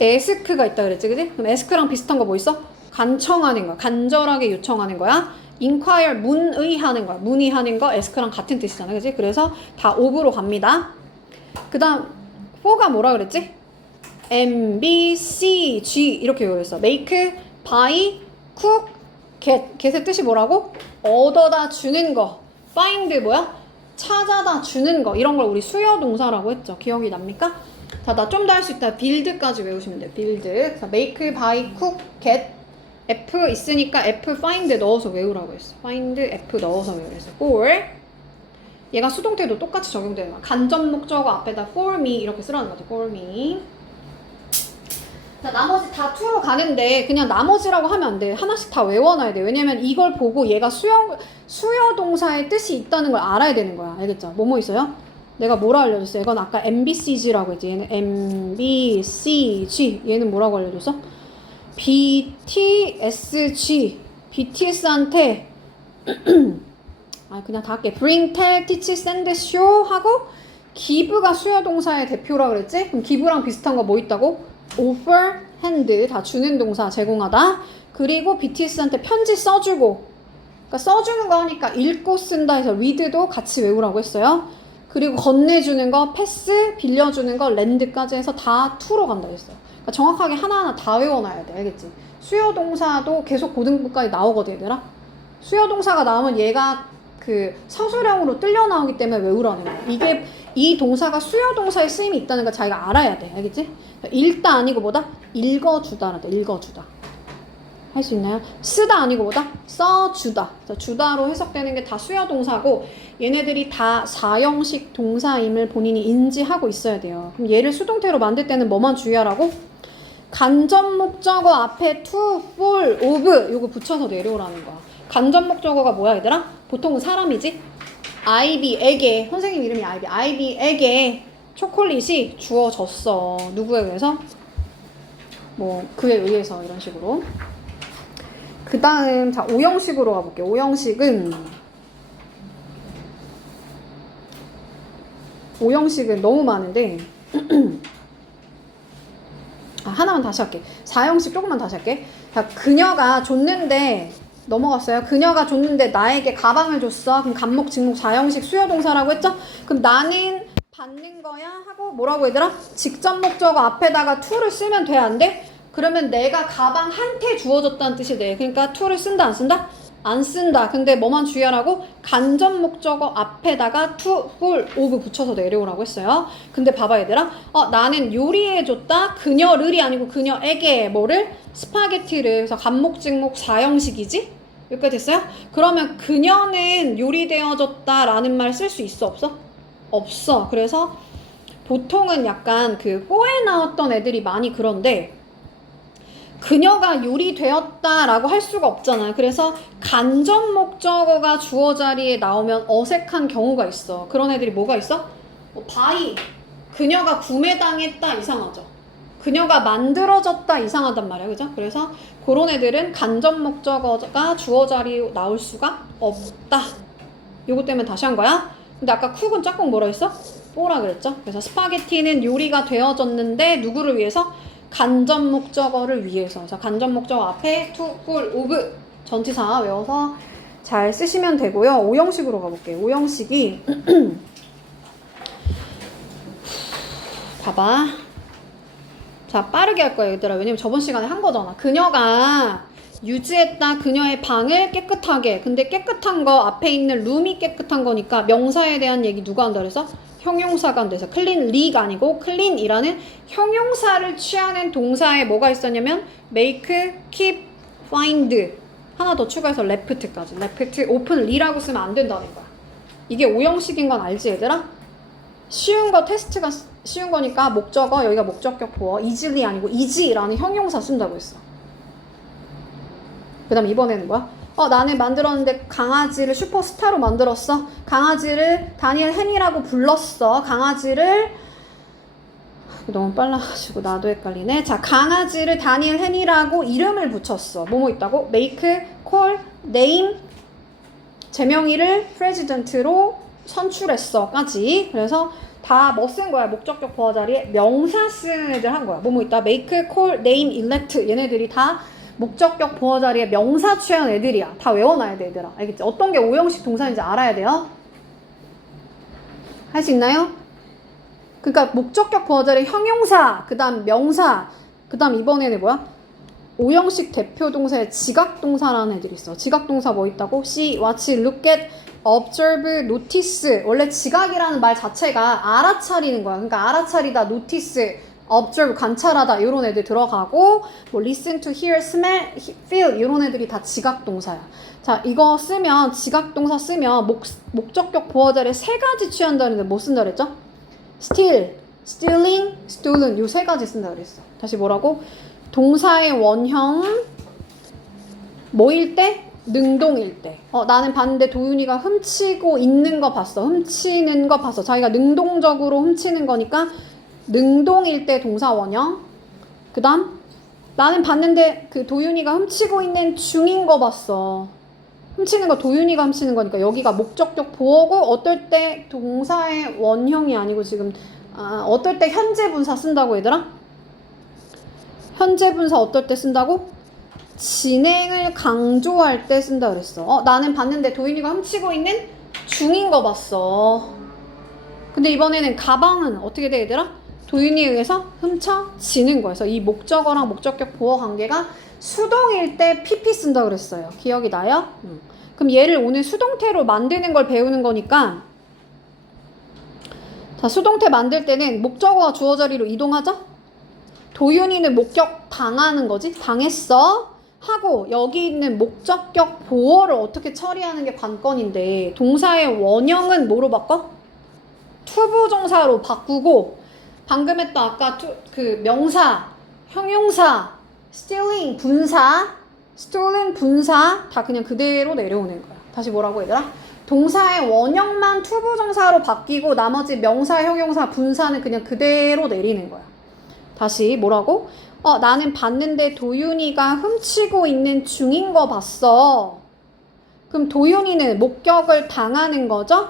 ask가 있다 그랬지 그지? 그럼 ask랑 비슷한 거 뭐 있어? 간청하는 거야. 간절하게 요청하는 거야. inquire 문의하는 거야. 문의하는 거 ask랑 같은 뜻이잖아 그지? 그래서 다 of로 갑니다. 그 다음 for가 뭐라 그랬지? M, B, C, G 이렇게 외웠어. make, buy, cook, get의 뜻이 뭐라고? 얻어다 주는 거. find 뭐야? 찾아다 주는 거. 이런 걸 우리 수요 동사라고 했죠. 기억이 납니까? 자, 나 좀 더 할 수 있다. build까지 외우시면 돼요. build. 자, make, buy, cook, get. F 있으니까 F find 넣어서 외우라고 했어. find F 넣어서 외우랬어. for. 얘가 수동태도 똑같이 적용되는 거야. 간접 목적어 앞에다 for me 이렇게 쓰라는 거죠. for me. 자, 나머지 다 to로 가는데 그냥 나머지라고 하면 안 돼. 하나씩 다 외워놔야 돼. 왜냐면 이걸 보고 얘가 수요 동사의 뜻이 있다는 걸 알아야 되는 거야. 알겠죠? 뭐뭐 있어요? 내가 뭐라 알려줬어? 이건 아까 MBCG라고 했지. 얘는 MBCG. 얘는 뭐라고 알려줬어? BTSG. BTS한테 그냥 다 할게. Bring, tell, teach, send, show 하고 give가 수요 동사의 대표라 그랬지? 그럼 give랑 비슷한 거 뭐 있다고? offer, hand 다 주는 동사 제공하다. 그리고 BTS한테 편지 써주고. 그러니까 써주는 거 하니까 읽고 쓴다 해서 read도 같이 외우라고 했어요. 그리고 건네주는 거 pass, 빌려주는 거 land까지 해서 다 to로 간다 했어요. 그러니까 정확하게 하나하나 다 외워놔야 돼. 알겠지? 수요 동사도 계속 고등부까지 나오거든 얘들아. 수요 동사가 나오면 얘가 그 서술형으로 뜰려 나오기 때문에 외우라는 거야. 이게 이 동사가 수요 동사의 쓰임이 있다는 걸 자기가 알아야 돼. 알겠지? 읽다 아니고 뭐다? 읽어주다란다. 읽어주다. 할 수 있나요? 쓰다 아니고 뭐다? 써주다. 주다로 해석되는 게 다 수요 동사고 얘네들이 다 4형식 동사임을 본인이 인지하고 있어야 돼요. 그럼 얘를 수동태로 만들 때는 뭐만 주의하라고? 간접 목적어 앞에 to, for, of 요거 붙여서 내려오라는 거야. 간접 목적어가 뭐야 얘들아? 보통은 사람이지? 아이비에게, 선생님 이름이 아이비에게 초콜릿이 주어졌어. 누구에 의해서? 뭐 그에 의해서 이런 식으로. 그 다음 자 5형식으로 가볼게요. 5형식은 너무 많은데 하나만 다시 할게. 4형식 조금만 다시 할게. 자, 그녀가 줬는데 넘어갔어요. 그녀가 줬는데 나에게 가방을 줬어. 그럼 간목, 직목, 4형식 수요동사라고 했죠? 그럼 나는 받는 거야 하고 뭐라고 얘들아? 직접 목적어 앞에다가 to를 쓰면 돼, 안 돼? 그러면 내가 가방 한테 주어졌다는 뜻이 돼. 그러니까 to를 쓴다, 안 쓴다? 안 쓴다. 근데 뭐만 주의하라고? 간접 목적어 앞에다가 to, full, of 붙여서 내려오라고 했어요. 근데 봐봐 얘들아. 나는 요리해줬다. 그녀를이 아니고 그녀에게 뭐를? 스파게티를. 그래서 간목직목 4형식이지? 여기까지 됐어요? 그러면 그녀는 요리되어졌다 라는 말 쓸 수 있어, 없어? 없어. 그래서 보통은 약간 그 포에 나왔던 애들이 많이 그런데 그녀가 요리되었다라고 할 수가 없잖아요. 그래서 간접 목적어가 주어 자리에 나오면 어색한 경우가 있어. 그런 애들이 뭐가 있어? 바이. 그녀가 구매당했다 이상하죠. 그녀가 만들어졌다 이상하단 말이야. 그죠? 그래서 그런 애들은 간접 목적어가 주어 자리에 나올 수가 없다. 요거 때문에 다시 한 거야. 근데 아까 쿡은 짝꿍 뭐라 했어? 뽀라 그랬죠? 그래서 스파게티는 요리가 되어졌는데 누구를 위해서? 간접 목적어를 위해서. 그래서 간접 목적어 앞에 to, full, of 전치사 외워서 잘 쓰시면 되고요. 5형식으로 가볼게요. 5형식이 봐봐. 자, 빠르게 할 거예요, 얘들아. 왜냐면 저번 시간에 한 거잖아. 그녀가 유지했다 그녀의 방을 깨끗하게. 근데 깨끗한 거 앞에 있는 룸이 깨끗한 거니까 명사에 대한 얘기 누가 한다 그래서? 형용사가 한다. 그래서 cleanly가 아니고 clean이라는 형용사를 취하는 동사에 뭐가 있었냐면 make, keep, find 하나 더 추가해서 left까지. left, open, le라고 쓰면 안 된다는 거야. 이게 5형식인 건 알지 얘들아? 쉬운 거 테스트가 쉬운 거니까 목적어 여기가 목적격 보어 easily 아니고 easy라는 형용사 쓴다고 했어. 그 다음 이번에는 뭐야? 나는 만들었는데 강아지를 슈퍼스타로 만들었어. 강아지를 다니엘 헨이라고 불렀어. 강아지를 너무 빨라가지고 나도 헷갈리네. 자, 강아지를 다니엘 헨이라고 이름을 붙였어. 뭐뭐 있다고? make, call, name 제명의를 president로 선출했어 까지. 그래서 다 뭐 쓴 거야? 목적격 보어 자리에 명사 쓴 애들 한 거야. 뭐뭐 있다? make, call, name, elect 얘네들이 다 목적격 보어 자리에 명사 취한 애들이야. 다 외워놔야 돼 얘들아. 알겠지? 어떤 게 5형식 동사인지 알아야 돼요. 할 수 있나요? 그러니까 목적격 보어 자리에 형용사, 그 다음 명사, 그 다음 이번에는 뭐야? 5형식 대표 동사에 지각 동사라는 애들이 있어. 지각 동사 뭐 있다고? see, watch, look at, observe, notice. 원래 지각이라는 말 자체가 알아차리는 거야. 그러니까 알아차리다, notice, observe, 관찰하다 이런 애들 들어가고 뭐 listen to, hear, smell, feel 이런 애들이 다 지각 동사야. 자, 이거 쓰면 지각 동사 쓰면 목적격 보어 자리에 세 가지 취한다는데 뭐 쓴다 그랬죠? steal, stealing, stolen 요 세 가지 쓴다 그랬어. 다시 뭐라고? 동사의 원형 뭐일 때? 능동일 때. 나는 봤는데 도윤이가 훔치고 있는 거 봤어. 훔치는 거 봤어. 자기가 능동적으로 훔치는 거니까 능동일 때 동사 원형. 그 다음 나는 봤는데 그 도윤이가 훔치고 있는 중인 거 봤어. 훔치는 거 도윤이가 훔치는 거니까 여기가 목적격 보어고 어떨 때 동사의 원형이 아니고 지금 어떨 때 현재 분사 쓴다고 얘들아? 현재 분사 어떨 때 쓴다고? 진행을 강조할 때 쓴다 그랬어. 나는 봤는데 도윤이가 훔치고 있는 중인 거 봤어. 근데 이번에는 가방은 어떻게 돼 얘들아? 도윤이에 의해서 훔쳐지는 거여서 이 목적어랑 목적격 보어 관계가 수동일 때 PP 쓴다 그랬어요. 기억이 나요? 그럼 얘를 오늘 수동태로 만드는 걸 배우는 거니까 자, 수동태 만들 때는 목적어가 주어 자리로 이동하죠? 도윤이는 목격 당하는 거지? 당했어. 하고 여기 있는 목적격 보어를 어떻게 처리하는 게 관건인데 동사의 원형은 뭐로 바꿔? 투부정사로 바꾸고 방금 했던 아까 그 명사, 형용사, stealing 분사, stolen 분사 다 그냥 그대로 내려오는 거야. 다시 뭐라고 얘들아? 동사의 원형만 투부정사로 바뀌고 나머지 명사, 형용사, 분사는 그냥 그대로 내리는 거야. 다시 뭐라고? 나는 봤는데 도윤이가 훔치고 있는 중인 거 봤어. 그럼 도윤이는 목격을 당하는 거죠?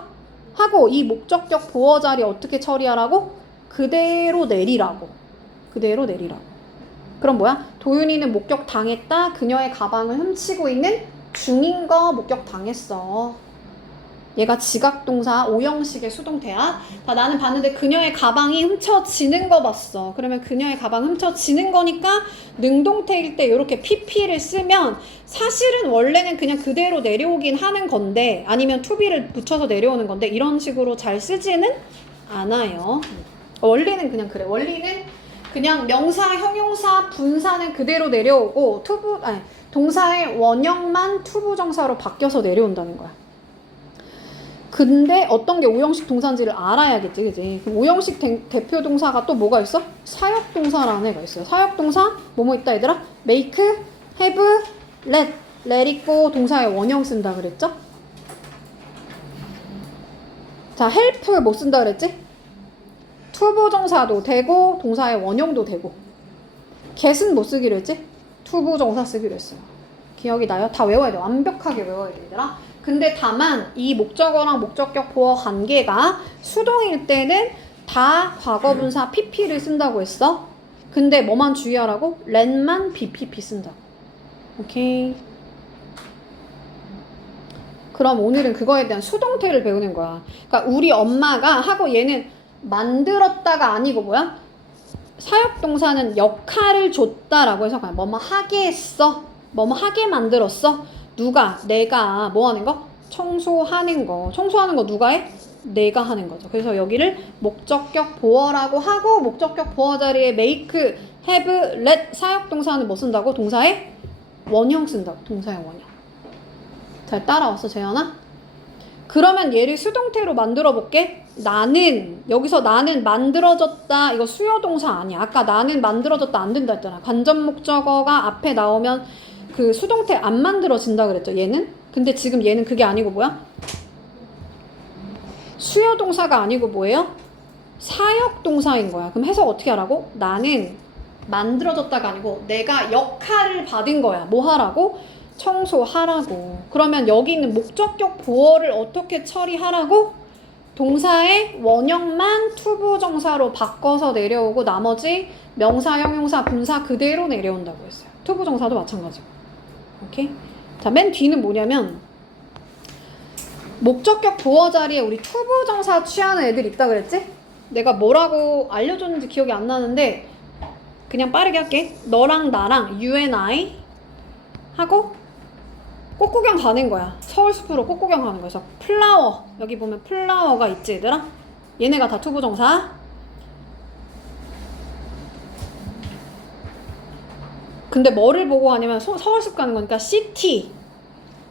하고 이 목적격 보어 자리 어떻게 처리하라고? 그대로 내리라고. 그대로 내리라고. 그럼 뭐야? 도윤이는 목격 당했다. 그녀의 가방을 훔치고 있는 중인 거 목격 당했어. 얘가 지각동사 5형식의 수동태야. 자, 나는 봤는데 그녀의 가방이 훔쳐지는 거 봤어. 그러면 그녀의 가방 훔쳐지는 거니까 능동태일 때 이렇게 pp를 쓰면 사실은 원래는 그냥 그대로 내려오긴 하는 건데 아니면 to-be를 붙여서 내려오는 건데 이런 식으로 잘 쓰지는 않아요. 원리는 그냥 그래. 원리는 그냥 명사, 형용사, 분사는 그대로 내려오고 동사의 원형만 투부정사로 바뀌어서 내려온다는 거야. 근데 어떤 게 5형식 동사인지를 알아야겠지, 그지? 그럼 5형식 대표 동사가 또 뭐가 있어? 사역동사라는 애가 있어요. 사역동사 뭐뭐 있다 얘들아? make, have, let it go 동사의 원형 쓴다 그랬죠? 자, help 뭐 쓴다 그랬지? 투부정사도 되고 동사의 원형도 되고. get은 뭐 쓰기로 했지? 투부정사 쓰기로 했어요. 기억이 나요? 다 외워야 돼. 완벽하게 외워야 돼, 얘들아. 근데 다만 이 목적어랑 목적격 보어 관계가 수동일 때는 다 과거분사 pp를 쓴다고 했어. 근데 뭐만 주의하라고? let만 bpp 쓴다고. 오케이. 그럼 오늘은 그거에 대한 수동태를 배우는 거야. 그러니까 우리 엄마가 하고 얘는 만들었다가 아니고 뭐야? 사역동사는 역할을 줬다라고 해서 그냥 뭐뭐 하게 했어. 뭐뭐 하게 만들었어. 누가? 내가 뭐 하는 거? 청소하는 거. 청소하는 거 누가 해? 내가 하는 거죠. 그래서 여기를 목적격 보어라고 하고 목적격 보어 자리에 make, have, let 사역동사는 뭐 쓴다고? 동사의 원형 쓴다고. 동사의 원형. 잘 따라왔어, 재현아? 그러면 얘를 수동태로 만들어 볼게. 나는, 여기서 나는 만들어졌다. 이거 수요동사 아니야. 아까 나는 만들어졌다 안 된다 했잖아. 간접 목적어가 앞에 나오면 그 수동태 안 만들어진다 그랬죠, 얘는? 근데 지금 얘는 그게 아니고 뭐야? 수요동사가 아니고 뭐예요? 사역동사인 거야. 그럼 해석 어떻게 하라고? 나는 만들어졌다가 아니고 내가 역할을 받은 거야. 뭐 하라고? 청소하라고. 그러면 여기 있는 목적격 보어를 어떻게 처리하라고? 동사의 원형만 투부정사로 바꿔서 내려오고 나머지 명사, 형용사, 분사 그대로 내려온다고 했어요. 투부정사도 마찬가지고. 오케이? 자, 맨 뒤는 뭐냐면 목적격 보어 자리에 우리 투부정사 취하는 애들 있다 그랬지? 내가 뭐라고 알려줬는지 기억이 안 나는데 그냥 빠르게 할게. 너랑 나랑 you and I 하고 꽃구경 가는 거야. 서울숲으로 꽃구경 가는 거야. 그래서 플라워, 여기 보면 플라워가 있지 얘들아? 얘네가 다 투부정사. 근데 뭐를 보고 가냐면 서울숲 가는 거니까 시티,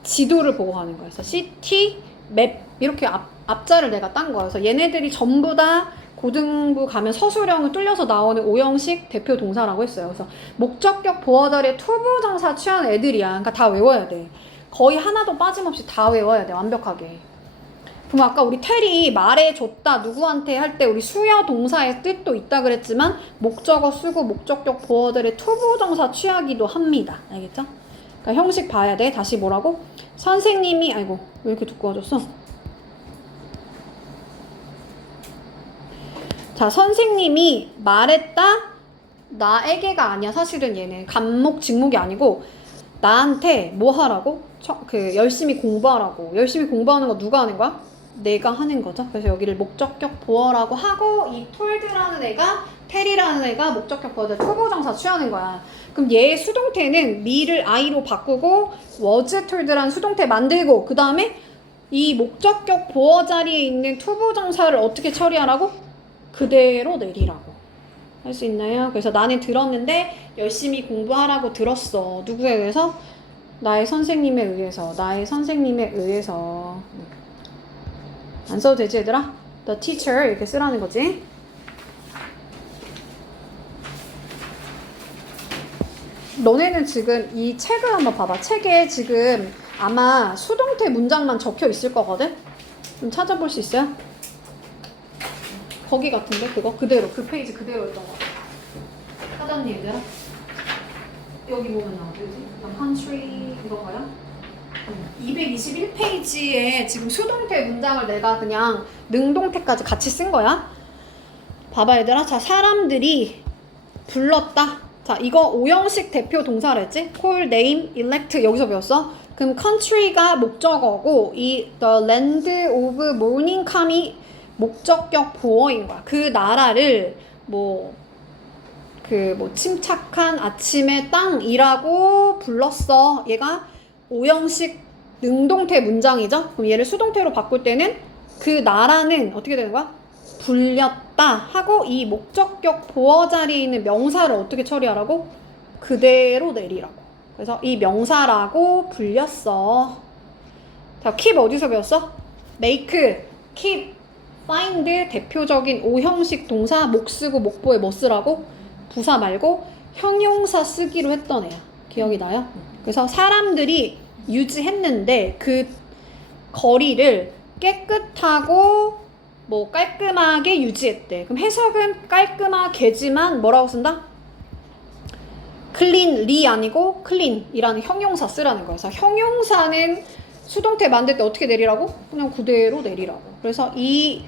지도를 보고 가는 거야. 그래서 시티, 맵 이렇게 앞자를 내가 딴 거야. 그래서 얘네들이 전부 다 고등부 가면 서술형을 뚫려서 나오는 5형식 대표 동사라고 했어요. 그래서 목적격 보어 자리에 투부정사 취하는 애들이야. 그러니까 다 외워야 돼. 거의 하나도 빠짐없이 다 외워야 돼, 완벽하게. 그럼 아까 우리 테리 말해줬다 누구한테 할 때 우리 수여 동사의 뜻도 있다 그랬지만 목적어 쓰고 목적격 보어들의 투부정사 취하기도 합니다. 알겠죠? 그러니까 형식 봐야 돼. 다시 뭐라고? 선생님이 아이고 왜 이렇게 두꺼워졌어? 자, 선생님이 말했다 나에게가 아니야. 사실은 얘는 간목 직목이 아니고 나한테 뭐 하라고? 열심히 공부하라고. 열심히 공부하는 거 누가 하는 거야? 내가 하는 거죠. 그래서 여기를 목적격 보어라고 하고 이 told라는 애가 테리라는 애가 목적격 보어를 투부정사 취하는 거야. 그럼 얘의 수동태는 me를 I로 바꾸고 was told라는 수동태 만들고 그 다음에 이 목적격 보어 자리에 있는 투부정사를 어떻게 처리하라고? 그대로 내리라고. 할 수 있나요? 그래서 나는 들었는데 열심히 공부하라고 들었어. 누구에 의해서? 나의 선생님에 의해서. 나의 선생님에 의해서. 안 써도 되지 얘들아? The teacher 이렇게 쓰라는 거지. 너네는 지금 이 책을 한번 봐봐. 책에 지금 아마 수동태 문장만 적혀 있을 거거든? 좀 찾아볼 수 있어요? 거기 같은데? 그거? 그대로 그 페이지 그대로였던 거 같아. 찾았니 얘들아? 여기 보면 나오지? country 이거 봐요? 221페이지에 지금 수동태 문장을 내가 그냥 능동태까지 같이 쓴 거야. 봐봐 얘들아. 자, 사람들이 불렀다. 자, 이거 5형식 대표 동사를 했지? call, name, elect 여기서 배웠어. 그럼 country가 목적어고 이 the land of morning come이 목적격 보어인 거야. 그 나라를 침착한 아침의 땅이라고 불렀어. 얘가 오형식 능동태 문장이죠. 그럼 얘를 수동태로 바꿀 때는 그 나라는 어떻게 되는 거야? 불렸다 하고 이 목적격 보어 자리에 있는 명사를 어떻게 처리하라고? 그대로 내리라고. 그래서 이 명사라고 불렸어. 자, keep 어디서 배웠어? make, keep, find 대표적인 오형식 동사 목 쓰고 목보에 뭐 쓰라고? 부사 말고 형용사 쓰기로 했던 애야. 기억이 나요? 그래서 사람들이 유지했는데 그 거리를 깨끗하고 깔끔하게 유지했대. 그럼 해석은 깔끔하게지만 뭐라고 쓴다? cleanly 아니고 clean이라는 형용사 쓰라는 거예요. 그래서 형용사는 수동태 만들 때 어떻게 내리라고? 그냥 그대로 내리라고. 그래서 이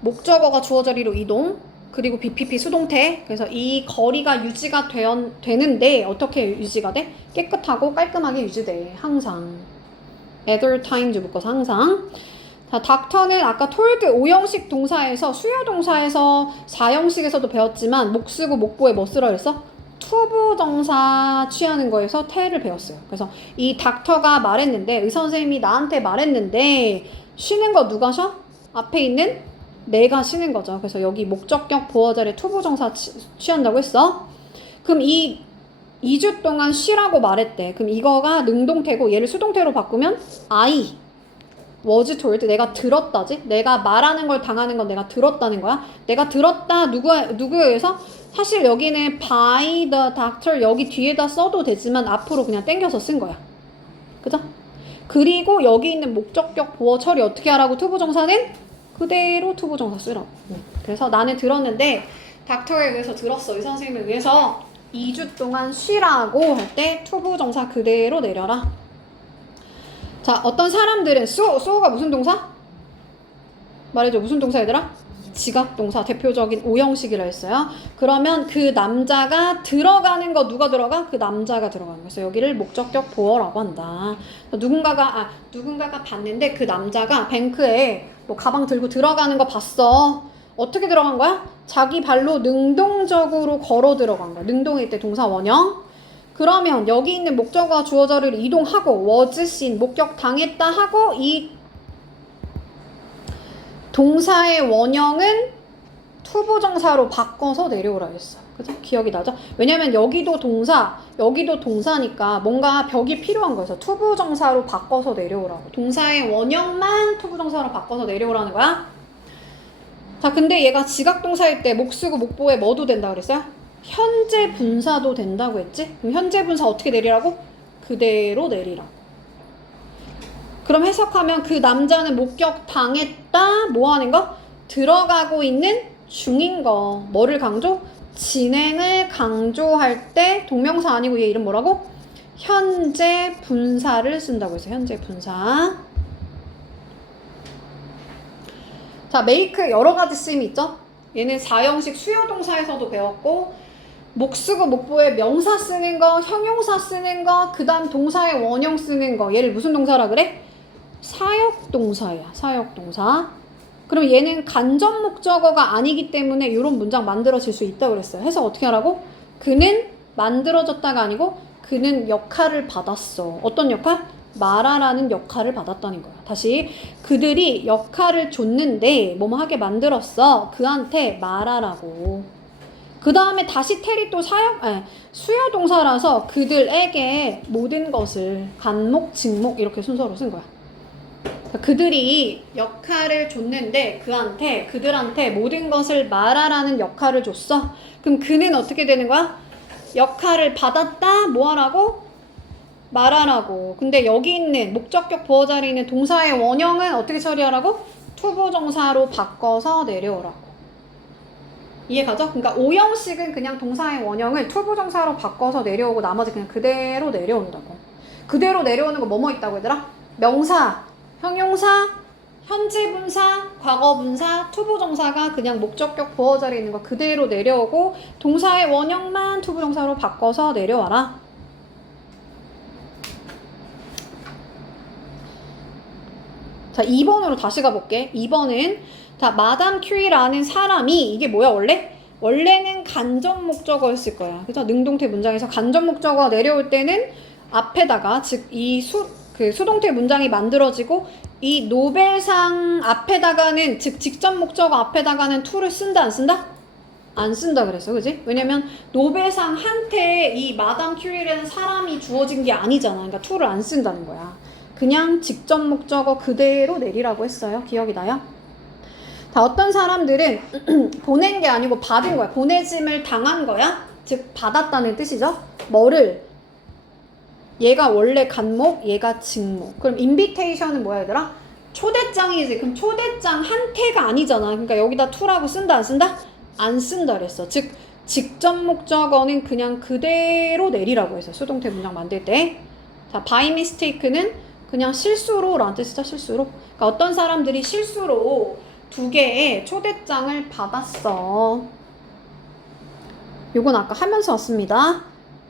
목적어가 주어 자리로 이동, 그리고 BPP 수동태. 그래서 이 거리가 유지가 되는데 어떻게 유지가 돼? 깨끗하고 깔끔하게 유지돼. 항상. at all times 묶어서 항상. 자, 닥터는 아까 told 오형식 동사에서 수요 동사에서 4형식에서도 배웠지만 목 쓰고 목보에 뭐 쓰라 그랬어? 투부정사 취하는 거에서 태를 배웠어요. 그래서 이 닥터가 말했는데 의사 선생님이 나한테 말했는데 쉬는 거 누가 쉬어? 앞에 있는 내가 쉬는 거죠. 그래서 여기 목적격 보어 자리에 투부정사 취한다고 했어. 그럼 이 2주 동안 쉬라고 말했대. 그럼 이거가 능동태고 얘를 수동태로 바꾸면 I was told, 내가 들었다지? 내가 말하는 걸 당하는 건 내가 들었다는 거야. 내가 들었다 누구에 의해서? 사실 여기는 by the doctor 여기 뒤에다 써도 되지만 앞으로 그냥 땡겨서 쓴 거야. 그죠? 그리고 여기 있는 목적격 보어 처리 어떻게 하라고? 투부정사는 그대로 투부정사 쓰라고. 그래서 나는 들었는데 닥터에 의해서 들었어. 의사 선생님에 의해서 2주 동안 쉬라고 할 때 투부정사 그대로 내려라. 자, 어떤 사람들은 so가 무슨 동사? 말해줘. 무슨 동사 얘들아? 지각동사 대표적인 오형식이라 했어요. 그러면 그 남자가 들어가는 거 누가 들어가? 그 남자가 들어가는 거예요. 그래서 여기를 목적격 보어라고 한다. 누군가가 봤는데 그 남자가 뱅크에 가방 들고 들어가는 거 봤어. 어떻게 들어간 거야? 자기 발로 능동적으로 걸어 들어간 거야. 능동일 때 동사 원형. 그러면 여기 있는 목적어가 주어 자리를 이동하고 was seen 목격 당했다 하고 이 동사의 원형은 투부정사로 바꿔서 내려오라 했어. 그죠? 기억이 나죠? 왜냐면 여기도 동사니까 뭔가 벽이 필요한 거여서 투부정사로 바꿔서 내려오라고. 동사의 원형만 투부정사로 바꿔서 내려오라는 거야. 자, 근데 얘가 지각동사일 때 목 쓰고 목보에 뭐도 된다 그랬어요? 현재 분사도 된다고 했지? 그럼 현재 분사 어떻게 내리라고? 그대로 내리라고. 그럼 해석하면 그 남자는 목격 당했다. 뭐 하는 거? 들어가고 있는 중인 거. 뭐를 강조? 진행을 강조할 때 동명사 아니고 얘 이름 뭐라고? 현재 분사를 쓴다고 했어요. 현재 분사. 자, make 여러 가지 쓰임이 있죠? 얘는 4형식 수요동사에서도 배웠고 목 쓰고 목보에 명사 쓰는 거, 형용사 쓰는 거, 그 다음 동사의 원형 쓰는 거. 얘를 무슨 동사라 그래? 사역동사야. 사역동사. 그럼 얘는 간접 목적어가 아니기 때문에 이런 문장 만들어질 수 있다고 그랬어요. 해석 어떻게 하라고? 그는 만들어졌다가 아니고 그는 역할을 받았어. 어떤 역할? 말하라는 역할을 받았다는 거야. 다시 그들이 역할을 줬는데 뭐뭐 하게 만들었어. 그한테 말하라고. 그 다음에 다시 텔이 또 수요동사라서 그들에게 모든 것을 간목, 직목 이렇게 순서로 쓴 거야. 그들이 역할을 줬는데 그들한테 모든 것을 말하라는 역할을 줬어. 그럼 그는 어떻게 되는 거야? 역할을 받았다. 뭐 하라고? 말하라고. 근데 여기 있는 목적격 보어 자리에 있는 동사의 원형은 어떻게 처리하라고? 투부정사로 바꿔서 내려오라고. 이해가죠? 그러니까 오형식은 그냥 동사의 원형을 투부정사로 바꿔서 내려오고 나머지 그냥 그대로 내려온다고. 그대로 내려오는 거 뭐뭐 있다고 얘들아? 명사, 형용사, 현재분사, 과거분사, 투부정사가 그냥 목적격 보어 자리에 있는 거 그대로 내려오고 동사의 원형만 투부정사로 바꿔서 내려와라. 자, 2번으로 다시 가볼게. 2번은 자, 마담 큐리라는 사람이 이게 뭐야 원래? 원래는 간접 목적어였을 거야. 그래서 능동태 문장에서 간접 목적어가 내려올 때는 앞에다가 즉 이 수동태 문장이 만들어지고 이 노벨상 앞에다가는 즉 직접 목적어 앞에다가는 to를 쓴다 안 쓴다? 안 쓴다 그랬어, 그지? 왜냐면 노벨상 한테 이 마담 큐리라는 사람이 주어진 게 아니잖아. 그러니까 to를 안 쓴다는 거야. 그냥 직접 목적어 그대로 내리라고 했어요. 기억이 나요? 자, 어떤 사람들은 보낸 게 아니고 받은 거야. 보내짐을 당한 거야. 즉 받았다는 뜻이죠. 뭐를? 얘가 원래 간목, 얘가 직목. 그럼 인비테이션은 뭐야 얘들아? 초대장이지. 그럼 초대장 한태가 아니잖아. 그러니까 여기다 to라고 쓴다 안 쓴다? 안 쓴다 그랬어. 즉 직접 목적어는 그냥 그대로 내리라고 했어. 수동태 문장 만들 때. 자, by mistake는 그냥 실수로 라는 뜻이죠. 실수로. 그러니까 어떤 사람들이 실수로 2개의 초대장을 받았어. 요건 아까 하면서 왔습니다.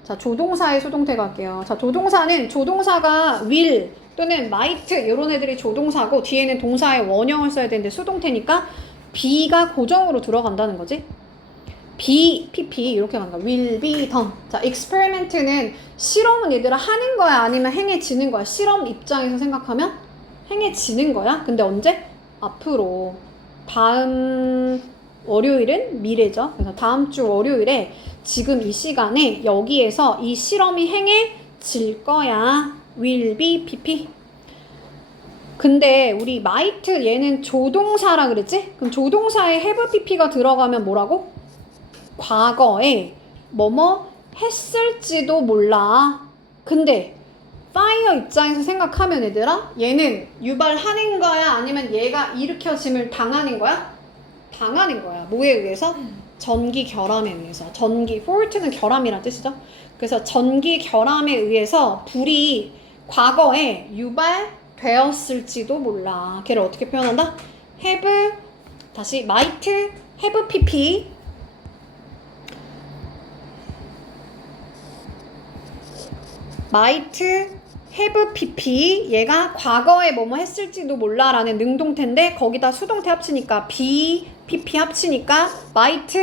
자, 조동사의 수동태 갈게요. 자, 조동사가 will 또는 might 이런 애들이 조동사고 뒤에는 동사의 원형을 써야 되는데 수동태니까 be가 고정으로 들어간다는 거지. be, pp 이렇게 간다. will be done. 자, experiment는 실험은 얘들아 하는 거야 아니면 행해지는 거야? 실험 입장에서 생각하면 행해지는 거야. 근데 언제? 앞으로. 다음 월요일은 미래죠. 그래서 다음 주 월요일에 지금 이 시간에 여기에서 이 실험이 행해질 거야. will be pp. 근데 우리 might 얘는 조동사라 그랬지? 그럼 조동사에 have pp가 들어가면 뭐라고? 과거에 뭐뭐 했을지도 몰라. 근데 fire 입장에서 생각하면 얘들아 얘는 유발하는 거야 아니면 얘가 일으켜짐을 당하는 거야? 당하는 거야. 뭐에 의해서? 전기 결함에 의해서. 전기, fault는 결함이란 뜻이죠. 그래서 전기 결함에 의해서 불이 과거에 유발되었을지도 몰라. 걔를 어떻게 표현한다? have, 다시 might, have pp. might, have pp. 얘가 과거에 뭐뭐 했을지도 몰라라는 능동태인데 거기다 수동태 합치니까 be, pp 합치니까 might,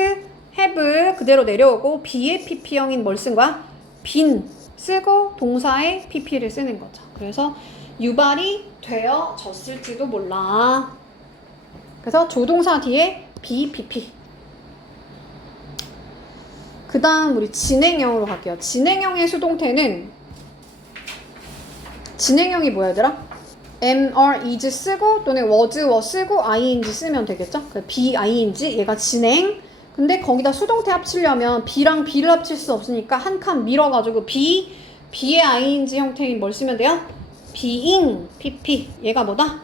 have 그대로 내려오고 be의 pp형인 뭘 쓴 거야? been 쓰고 동사의 pp를 쓰는 거죠. 그래서 유발이 되어졌을지도 몰라. 그래서 조동사 뒤에 be, pp. 그 다음 우리 진행형으로 갈게요. 진행형의 수동태는 진행형이 뭐야 얘들아? am, are, is 쓰고 또는 was, were 쓰고 ing 쓰면 되겠죠? be, ing 얘가 진행. 근데 거기다 수동태 합치려면 be랑 be를 합칠 수 없으니까 한 칸 밀어가지고 be의 ing 형태인 뭘 쓰면 돼요? being, pp. 얘가 뭐다?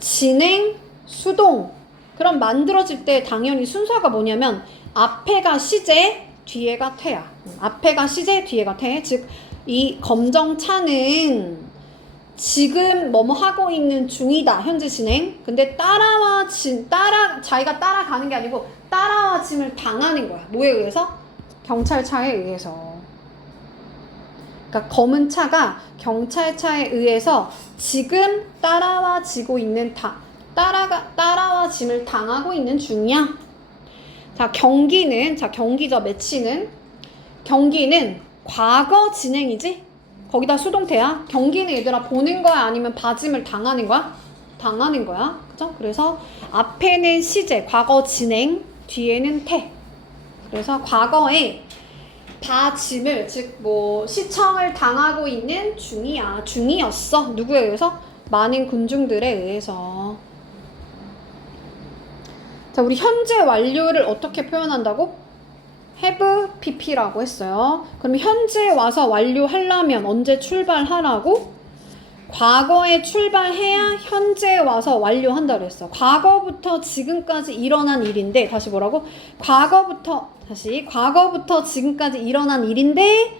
진행, 수동. 그럼 만들어질 때 당연히 순서가 뭐냐면 앞에가 시제, 뒤에가 태야. 앞에가 시제, 뒤에가 태. 즉 이 검정차는 지금 뭐뭐 하고 있는 중이다. 현재 진행. 근데 자기가 따라가는 게 아니고 따라와 짐을 당하는 거야. 뭐에 의해서? 경찰차에 의해서. 그러니까 검은 차가 경찰차에 의해서 지금 따라와 지고 있는 따라와 짐을 당하고 있는 중이야. 자, 경기죠. 매치는. 경기는 과거 진행이지? 거기다 수동태야. 경기는 얘들아 보는 거야 아니면 봐짐을 당하는 거야? 당하는 거야. 그죠? 그래서 앞에는 시제, 과거 진행, 뒤에는 태. 그래서 과거에 봐짐을, 즉 뭐 시청을 당하고 있는 중이었어. 누구에 의해서? 많은 군중들에 의해서. 자, 우리 현재 완료를 어떻게 표현한다고? have pp라고 했어요. 그럼 현재 와서 완료하려면 언제 출발하라고? 과거에 출발해야 현재 와서 완료한다 그랬어. 과거부터 지금까지 일어난 일인데 다시 뭐라고? 과거부터 지금까지 일어난 일인데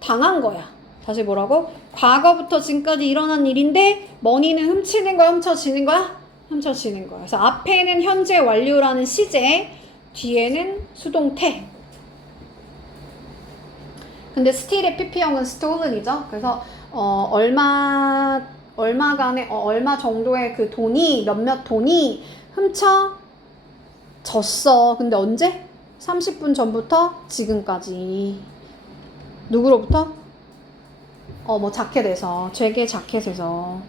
당한 거야. 다시 뭐라고? 과거부터 지금까지 일어난 일인데 머니는 훔치는 거야, 훔쳐지는 거야? 훔쳐지는 거야. 그래서 앞에는 현재 완료라는 시제, 뒤에는 수동태. 근데 still의 pp형은 stolen이죠. 그래서 얼마 얼마간의 얼마 정도의 그 돈이 몇몇 돈이 훔쳐졌어. 근데 언제? 30분 전부터 지금까지. 누구로부터? 뭐 자켓에서. 죄게 자켓에서.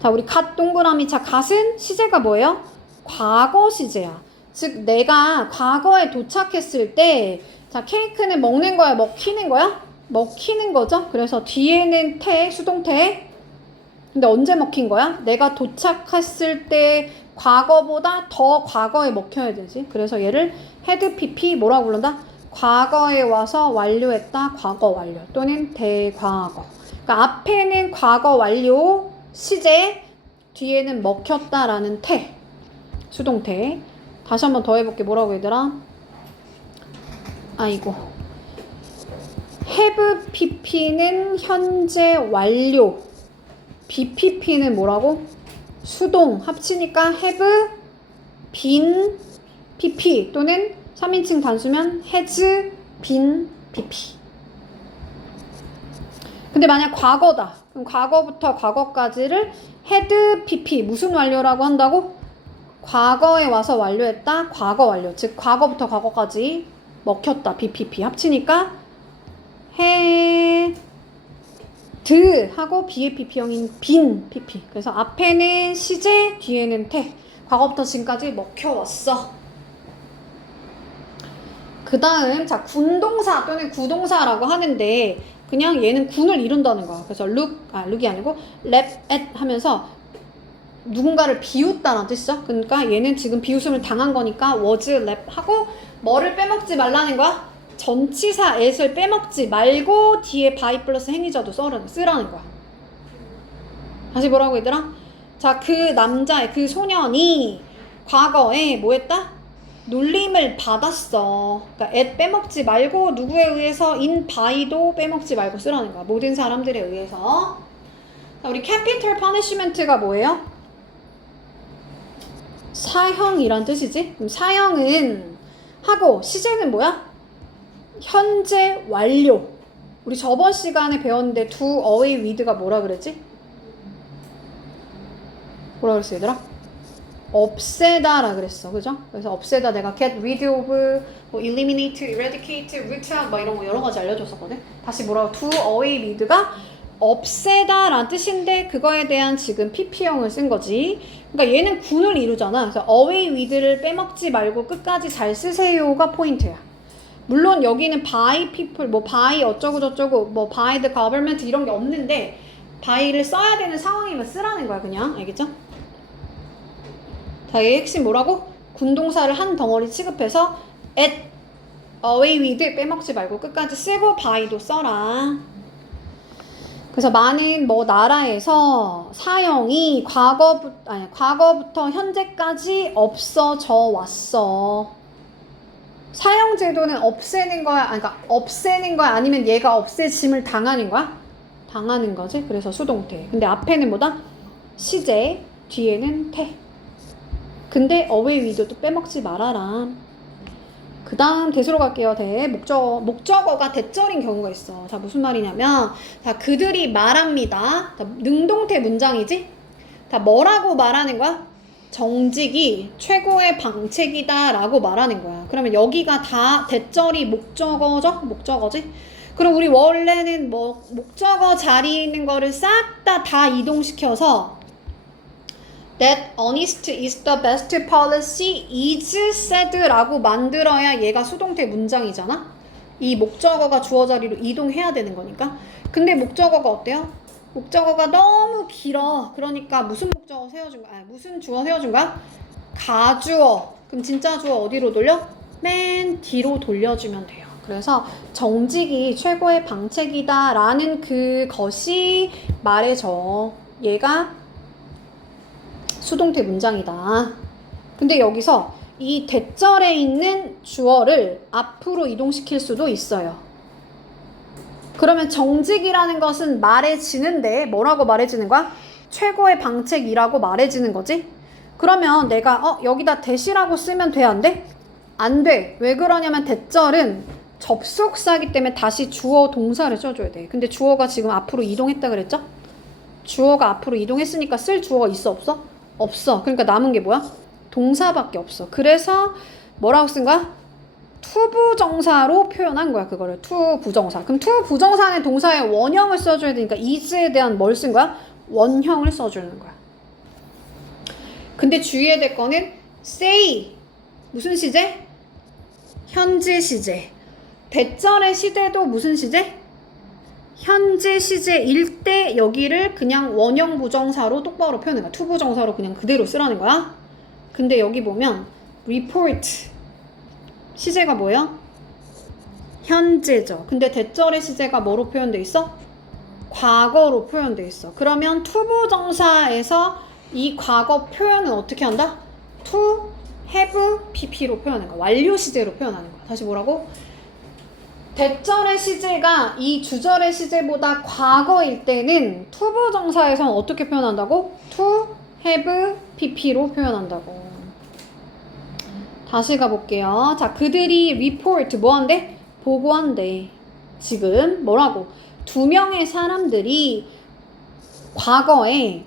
자, 우리 갓 동그라미. 자, 갓은 시제가 뭐예요? 과거 시제야. 즉 내가 과거에 도착했을 때, 자, 케이크는 먹는 거야, 먹히는 거야? 먹히는 거죠. 그래서 뒤에는 태, 수동태. 근데 언제 먹힌 거야? 내가 도착했을 때 과거보다 더 과거에 먹혀야 되지. 그래서 얘를 had pp 뭐라고 부른다? 과거에 와서 완료했다. 과거 완료 또는 대과거. 그러니까 앞에는 과거 완료 시제, 뒤에는 먹혔다라는 태, 수동태. 다시 한번 더 해볼게. 뭐라고 얘들아? 아이고. have pp는 현재 완료. BPP는 뭐라고? 수동. 합치니까 have been pp 또는 3인칭 단수면 has been pp. 근데 만약 과거다. 그럼 과거부터 과거까지를 had pp 무슨 완료라고 한다고? 과거에 와서 완료했다. 과거 완료. 즉 과거부터 과거까지 먹혔다. BPP 합치니까 had 하고 BAPP형인 빈 PP. 그래서 앞에는 시제, 뒤에는 태. 과거부터 지금까지 먹혀왔어. 그 다음, 자, 군동사 또는 구동사라고 하는데, 그냥 얘는 군을 이룬다는 거야. 그래서 look이 아니고, lap at 하면서 누군가를 비웃다라는 뜻이죠. 그러니까 얘는 지금 비웃음을 당한 거니까 was lap 하고, 뭐를 빼먹지 말라는 거야? 전치사 at을 빼먹지 말고 뒤에 by 플러스 행위자도 쓰라는 거야. 다시 뭐라고 얘들아? 자, 그 남자의 그 소년이 과거에 뭐 했다? 놀림을 받았어. 그러니까 at 빼먹지 말고 누구에 의해서 in by도 빼먹지 말고 쓰라는 거야. 모든 사람들에 의해서. 자, 우리 capital punishment가 뭐예요? 사형이란 뜻이지? 그럼 사형은 하고 시제는 뭐야? 현재 완료. 우리 저번 시간에 배웠는데 do away with가 뭐라 그랬지? 뭐라 그랬어 얘들아? 없애다라 그랬어. 그죠? 그래서 없애다 내가 get rid of, 뭐 eliminate, eradicate, root out 뭐 이런 거 여러 가지 알려줬었거든. 다시 뭐라고? do away with가 없애다라는 뜻인데 그거에 대한 지금 pp형을 쓴 거지. 그러니까 얘는 군을 이루잖아. 그래서 away with를 빼먹지 말고 끝까지 잘 쓰세요가 포인트야. 물론 여기는 by people, 뭐 by 어쩌고 저쩌고, 뭐 by the government 이런 게 없는데 by를 써야 되는 상황이면 쓰라는 거야. 그냥. 알겠죠? 자, 얘의 핵심 뭐라고? 군동사를 한 덩어리 취급해서 at, away with 빼먹지 말고 끝까지 쓰고 by도 써라. 그래서 많은 뭐 나라에서 사형이 과거부터 현재까지 없어져 왔어. 사형 제도는 없애는 거야? 그러니까 없애는 거야? 아니면 얘가 없애짐을 당하는 거야? 당하는 거지. 그래서 수동태. 근데 앞에는 뭐다? 시제, 뒤에는 태. 근데 away with도 빼먹지 말아라. 그 다음 대수로 갈게요. 목적어가 대절인 경우가 있어. 자, 무슨 말이냐면, 자, 그들이 말합니다. 자, 능동태 문장이지? 자, 뭐라고 말하는 거야? 정직이 최고의 방책이다 라고 말하는 거야. 그러면 여기가 다 대절이 목적어죠? 목적어지? 그럼 우리 원래는 뭐 목적어 자리에 있는 거를 싹 다 이동시켜서 That honest is the best policy is said 라고 만들어야 얘가 수동태 문장이잖아? 이 목적어가 주어 자리로 이동해야 되는 거니까. 근데 목적어가 어때요? 목적어가 너무 길어. 그러니까 무슨 목적어 세워준 거야? 무슨 주어 세워준 거야? 가주어. 그럼 진짜 주어 어디로 돌려? 맨 뒤로 돌려주면 돼요. 그래서 정직이 최고의 방책이다 라는 그것이 말해줘. 얘가 수동태 문장이다. 근데 여기서 이 대절에 있는 주어를 앞으로 이동시킬 수도 있어요. 그러면 정직이라는 것은 말해지는데 뭐라고 말해지는 거야? 최고의 방책이라고 말해지는 거지? 그러면 내가 여기다 대시라고 쓰면 돼? 안 돼? 안 돼. 왜 그러냐면 대절은 접속사이기 때문에 다시 주어 동사를 써줘야 돼. 근데 주어가 지금 앞으로 이동했다 그랬죠? 주어가 앞으로 이동했으니까 쓸 주어가 있어 없어? 없어. 그러니까 남은 게 뭐야? 동사밖에 없어. 그래서 뭐라고 쓴 거야? to 부정사로 표현한 거야. 그거를 to 부정사. 그럼 to 부정사는 동사의 원형을 써줘야 되니까 is에 대한 뭘 쓴 거야? 원형을 써주는 거야. 근데 주의해야 될 거는 say 무슨 시제? 현재 시제. 대절의 시제도 무슨 시제? 현재 시제일 때 여기를 그냥 원형 부정사로 똑바로 표현한 거야. to 부정사로 그냥 그대로 쓰라는 거야. 근데 여기 보면 report 시제가 뭐예요? 현재죠. 근데 대절의 시제가 뭐로 표현돼 있어? 과거로 표현돼 있어. 그러면 to 부정사에서 이 과거 표현은 어떻게 한다? to have pp로 표현하는 거야. 완료 시제로 표현하는 거야. 다시 뭐라고? 대절의 시제가 이 주절의 시제보다 과거일 때는 to 부정사에서는 어떻게 표현한다고? to have pp로 표현한다고. 다시 가볼게요. 자, 그들이 report 뭐한대? 보고한대. 지금 뭐라고? 2명의 사람들이 과거에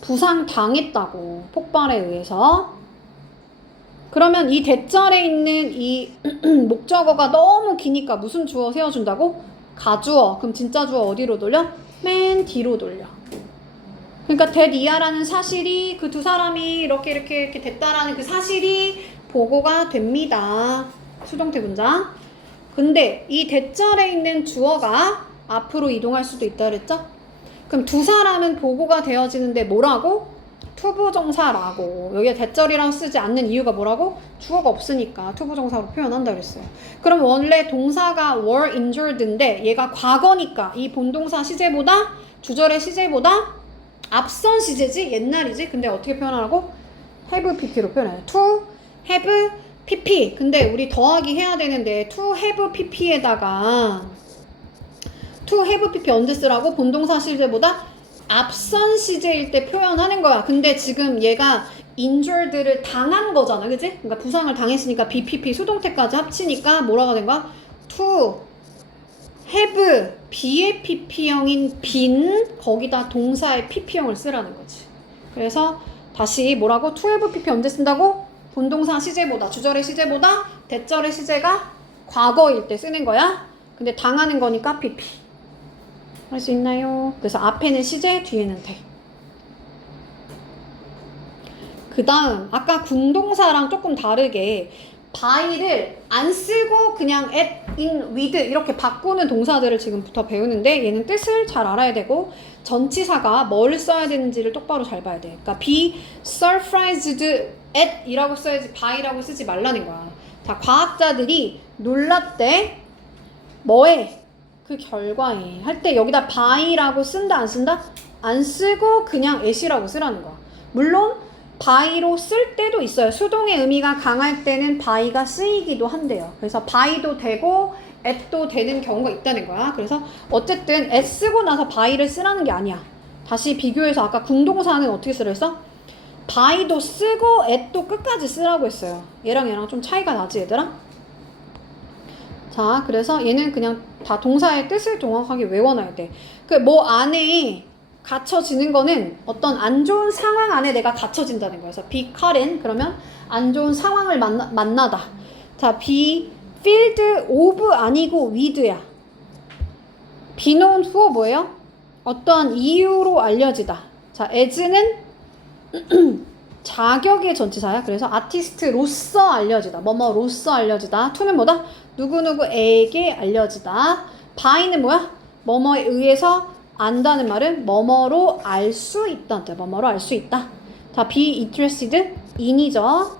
부상당했다고. 폭발에 의해서. 그러면 이 대절에 있는 이 목적어가 너무 기니까 무슨 주어 세워준다고? 가주어. 그럼 진짜 주어 어디로 돌려? 맨 뒤로 돌려. 그러니까 대이하라는 사실이 그 두 사람이 이렇게 됐다라는 그 사실이 보고가 됩니다. 수동태 문장. 근데 이 대절에 있는 주어가 앞으로 이동할 수도 있다 그랬죠? 그럼 두 사람은 보고가 되어지는데 뭐라고? to 부정사라고. 여기에 대절이라고 쓰지 않는 이유가 뭐라고? 주어가 없으니까 to 부정사로 표현한다 그랬어요. 그럼 원래 동사가 were injured인데 얘가 과거니까 이 본동사 시제보다 주절의 시제보다 앞선 시제지? 옛날이지? 근데 어떻게 표현하라고? have pp로 표현해요. to have pp. 근데 우리 더하기 해야 되는데 to have pp에다가 to have pp 언제 쓰라고? 본동사 시제보다 앞선 시제일 때 표현하는 거야. 근데 지금 얘가 injured를 당한 거잖아. 그치? 그러니까 부상을 당했으니까 bpp 수동태까지 합치니까 뭐라고 된 거야? to have be의 pp형인 been 거기다 동사의 pp형을 쓰라는 거지. 그래서 다시 뭐라고? to have pp 언제 쓴다고? 본동사 시제보다 주절의 시제보다 대절의 시제가 과거일 때 쓰는 거야. 근데 당하는 거니까 pp. 할 수 있나요? 그래서 앞에는 시제, 뒤에는 대. 그 다음 아까 군동사랑 조금 다르게 by를 안 쓰고 그냥 at, in, with 이렇게 바꾸는 동사들을 지금부터 배우는데 얘는 뜻을 잘 알아야 되고 전치사가 뭘 써야 되는지를 똑바로 잘 봐야 돼. 그러니까 be surprised at 이라고 써야지 by라고 쓰지 말라는 거야. 자, 과학자들이 놀랐대. 뭐에? 그 결과에. 할 때 여기다 by라고 쓴다 안 쓴다? 안 쓰고 그냥 at이라고 쓰라는 거야. 물론 by로 쓸 때도 있어요. 수동의 의미가 강할 때는 by가 쓰이기도 한대요. 그래서 by도 되고 at도 되는 경우가 있다는 거야. 그래서 어쨌든 at 쓰고 나서 by를 쓰라는 게 아니야. 다시 비교해서 아까 궁동사는 어떻게 쓰라 했어? by도 쓰고 at도 끝까지 쓰라고 했어요. 얘랑 좀 차이가 나지 얘들아? 자, 그래서 얘는 그냥 다 동사의 뜻을 정확하게 외워놔야 돼. 그 뭐 안에 갇혀지는 거는 어떤 안 좋은 상황 안에 내가 갇혀진다는 거예요. 그래서 be caught in 그러면 안 좋은 상황을 만나다. 자, be filled of 아니고 with야. be known for 뭐예요? 어떠한 이유로 알려지다. 자, as는 자격의 전치사야. 그래서 아티스트로서 알려지다. 뭐뭐로서 알려지다. to는 뭐다? 누구누구에게 알려지다. by는 뭐야? 뭐뭐에 의해서 안다는 말은 뭐뭐로 알 수 있다. 뭐뭐로 알 수 있다. 자, be interested in이죠.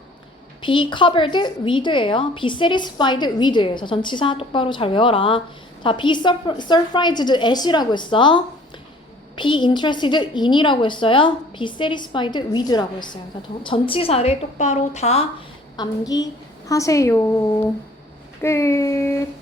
be covered with예요. be satisfied with예요. 그래서 전치사 똑바로 잘 외워라. 자, be surprised at이라고 했어. be interested in이라고 했어요. be satisfied with라고 했어요. 그래서 전치사를 똑바로 다 암기하세요. 끝.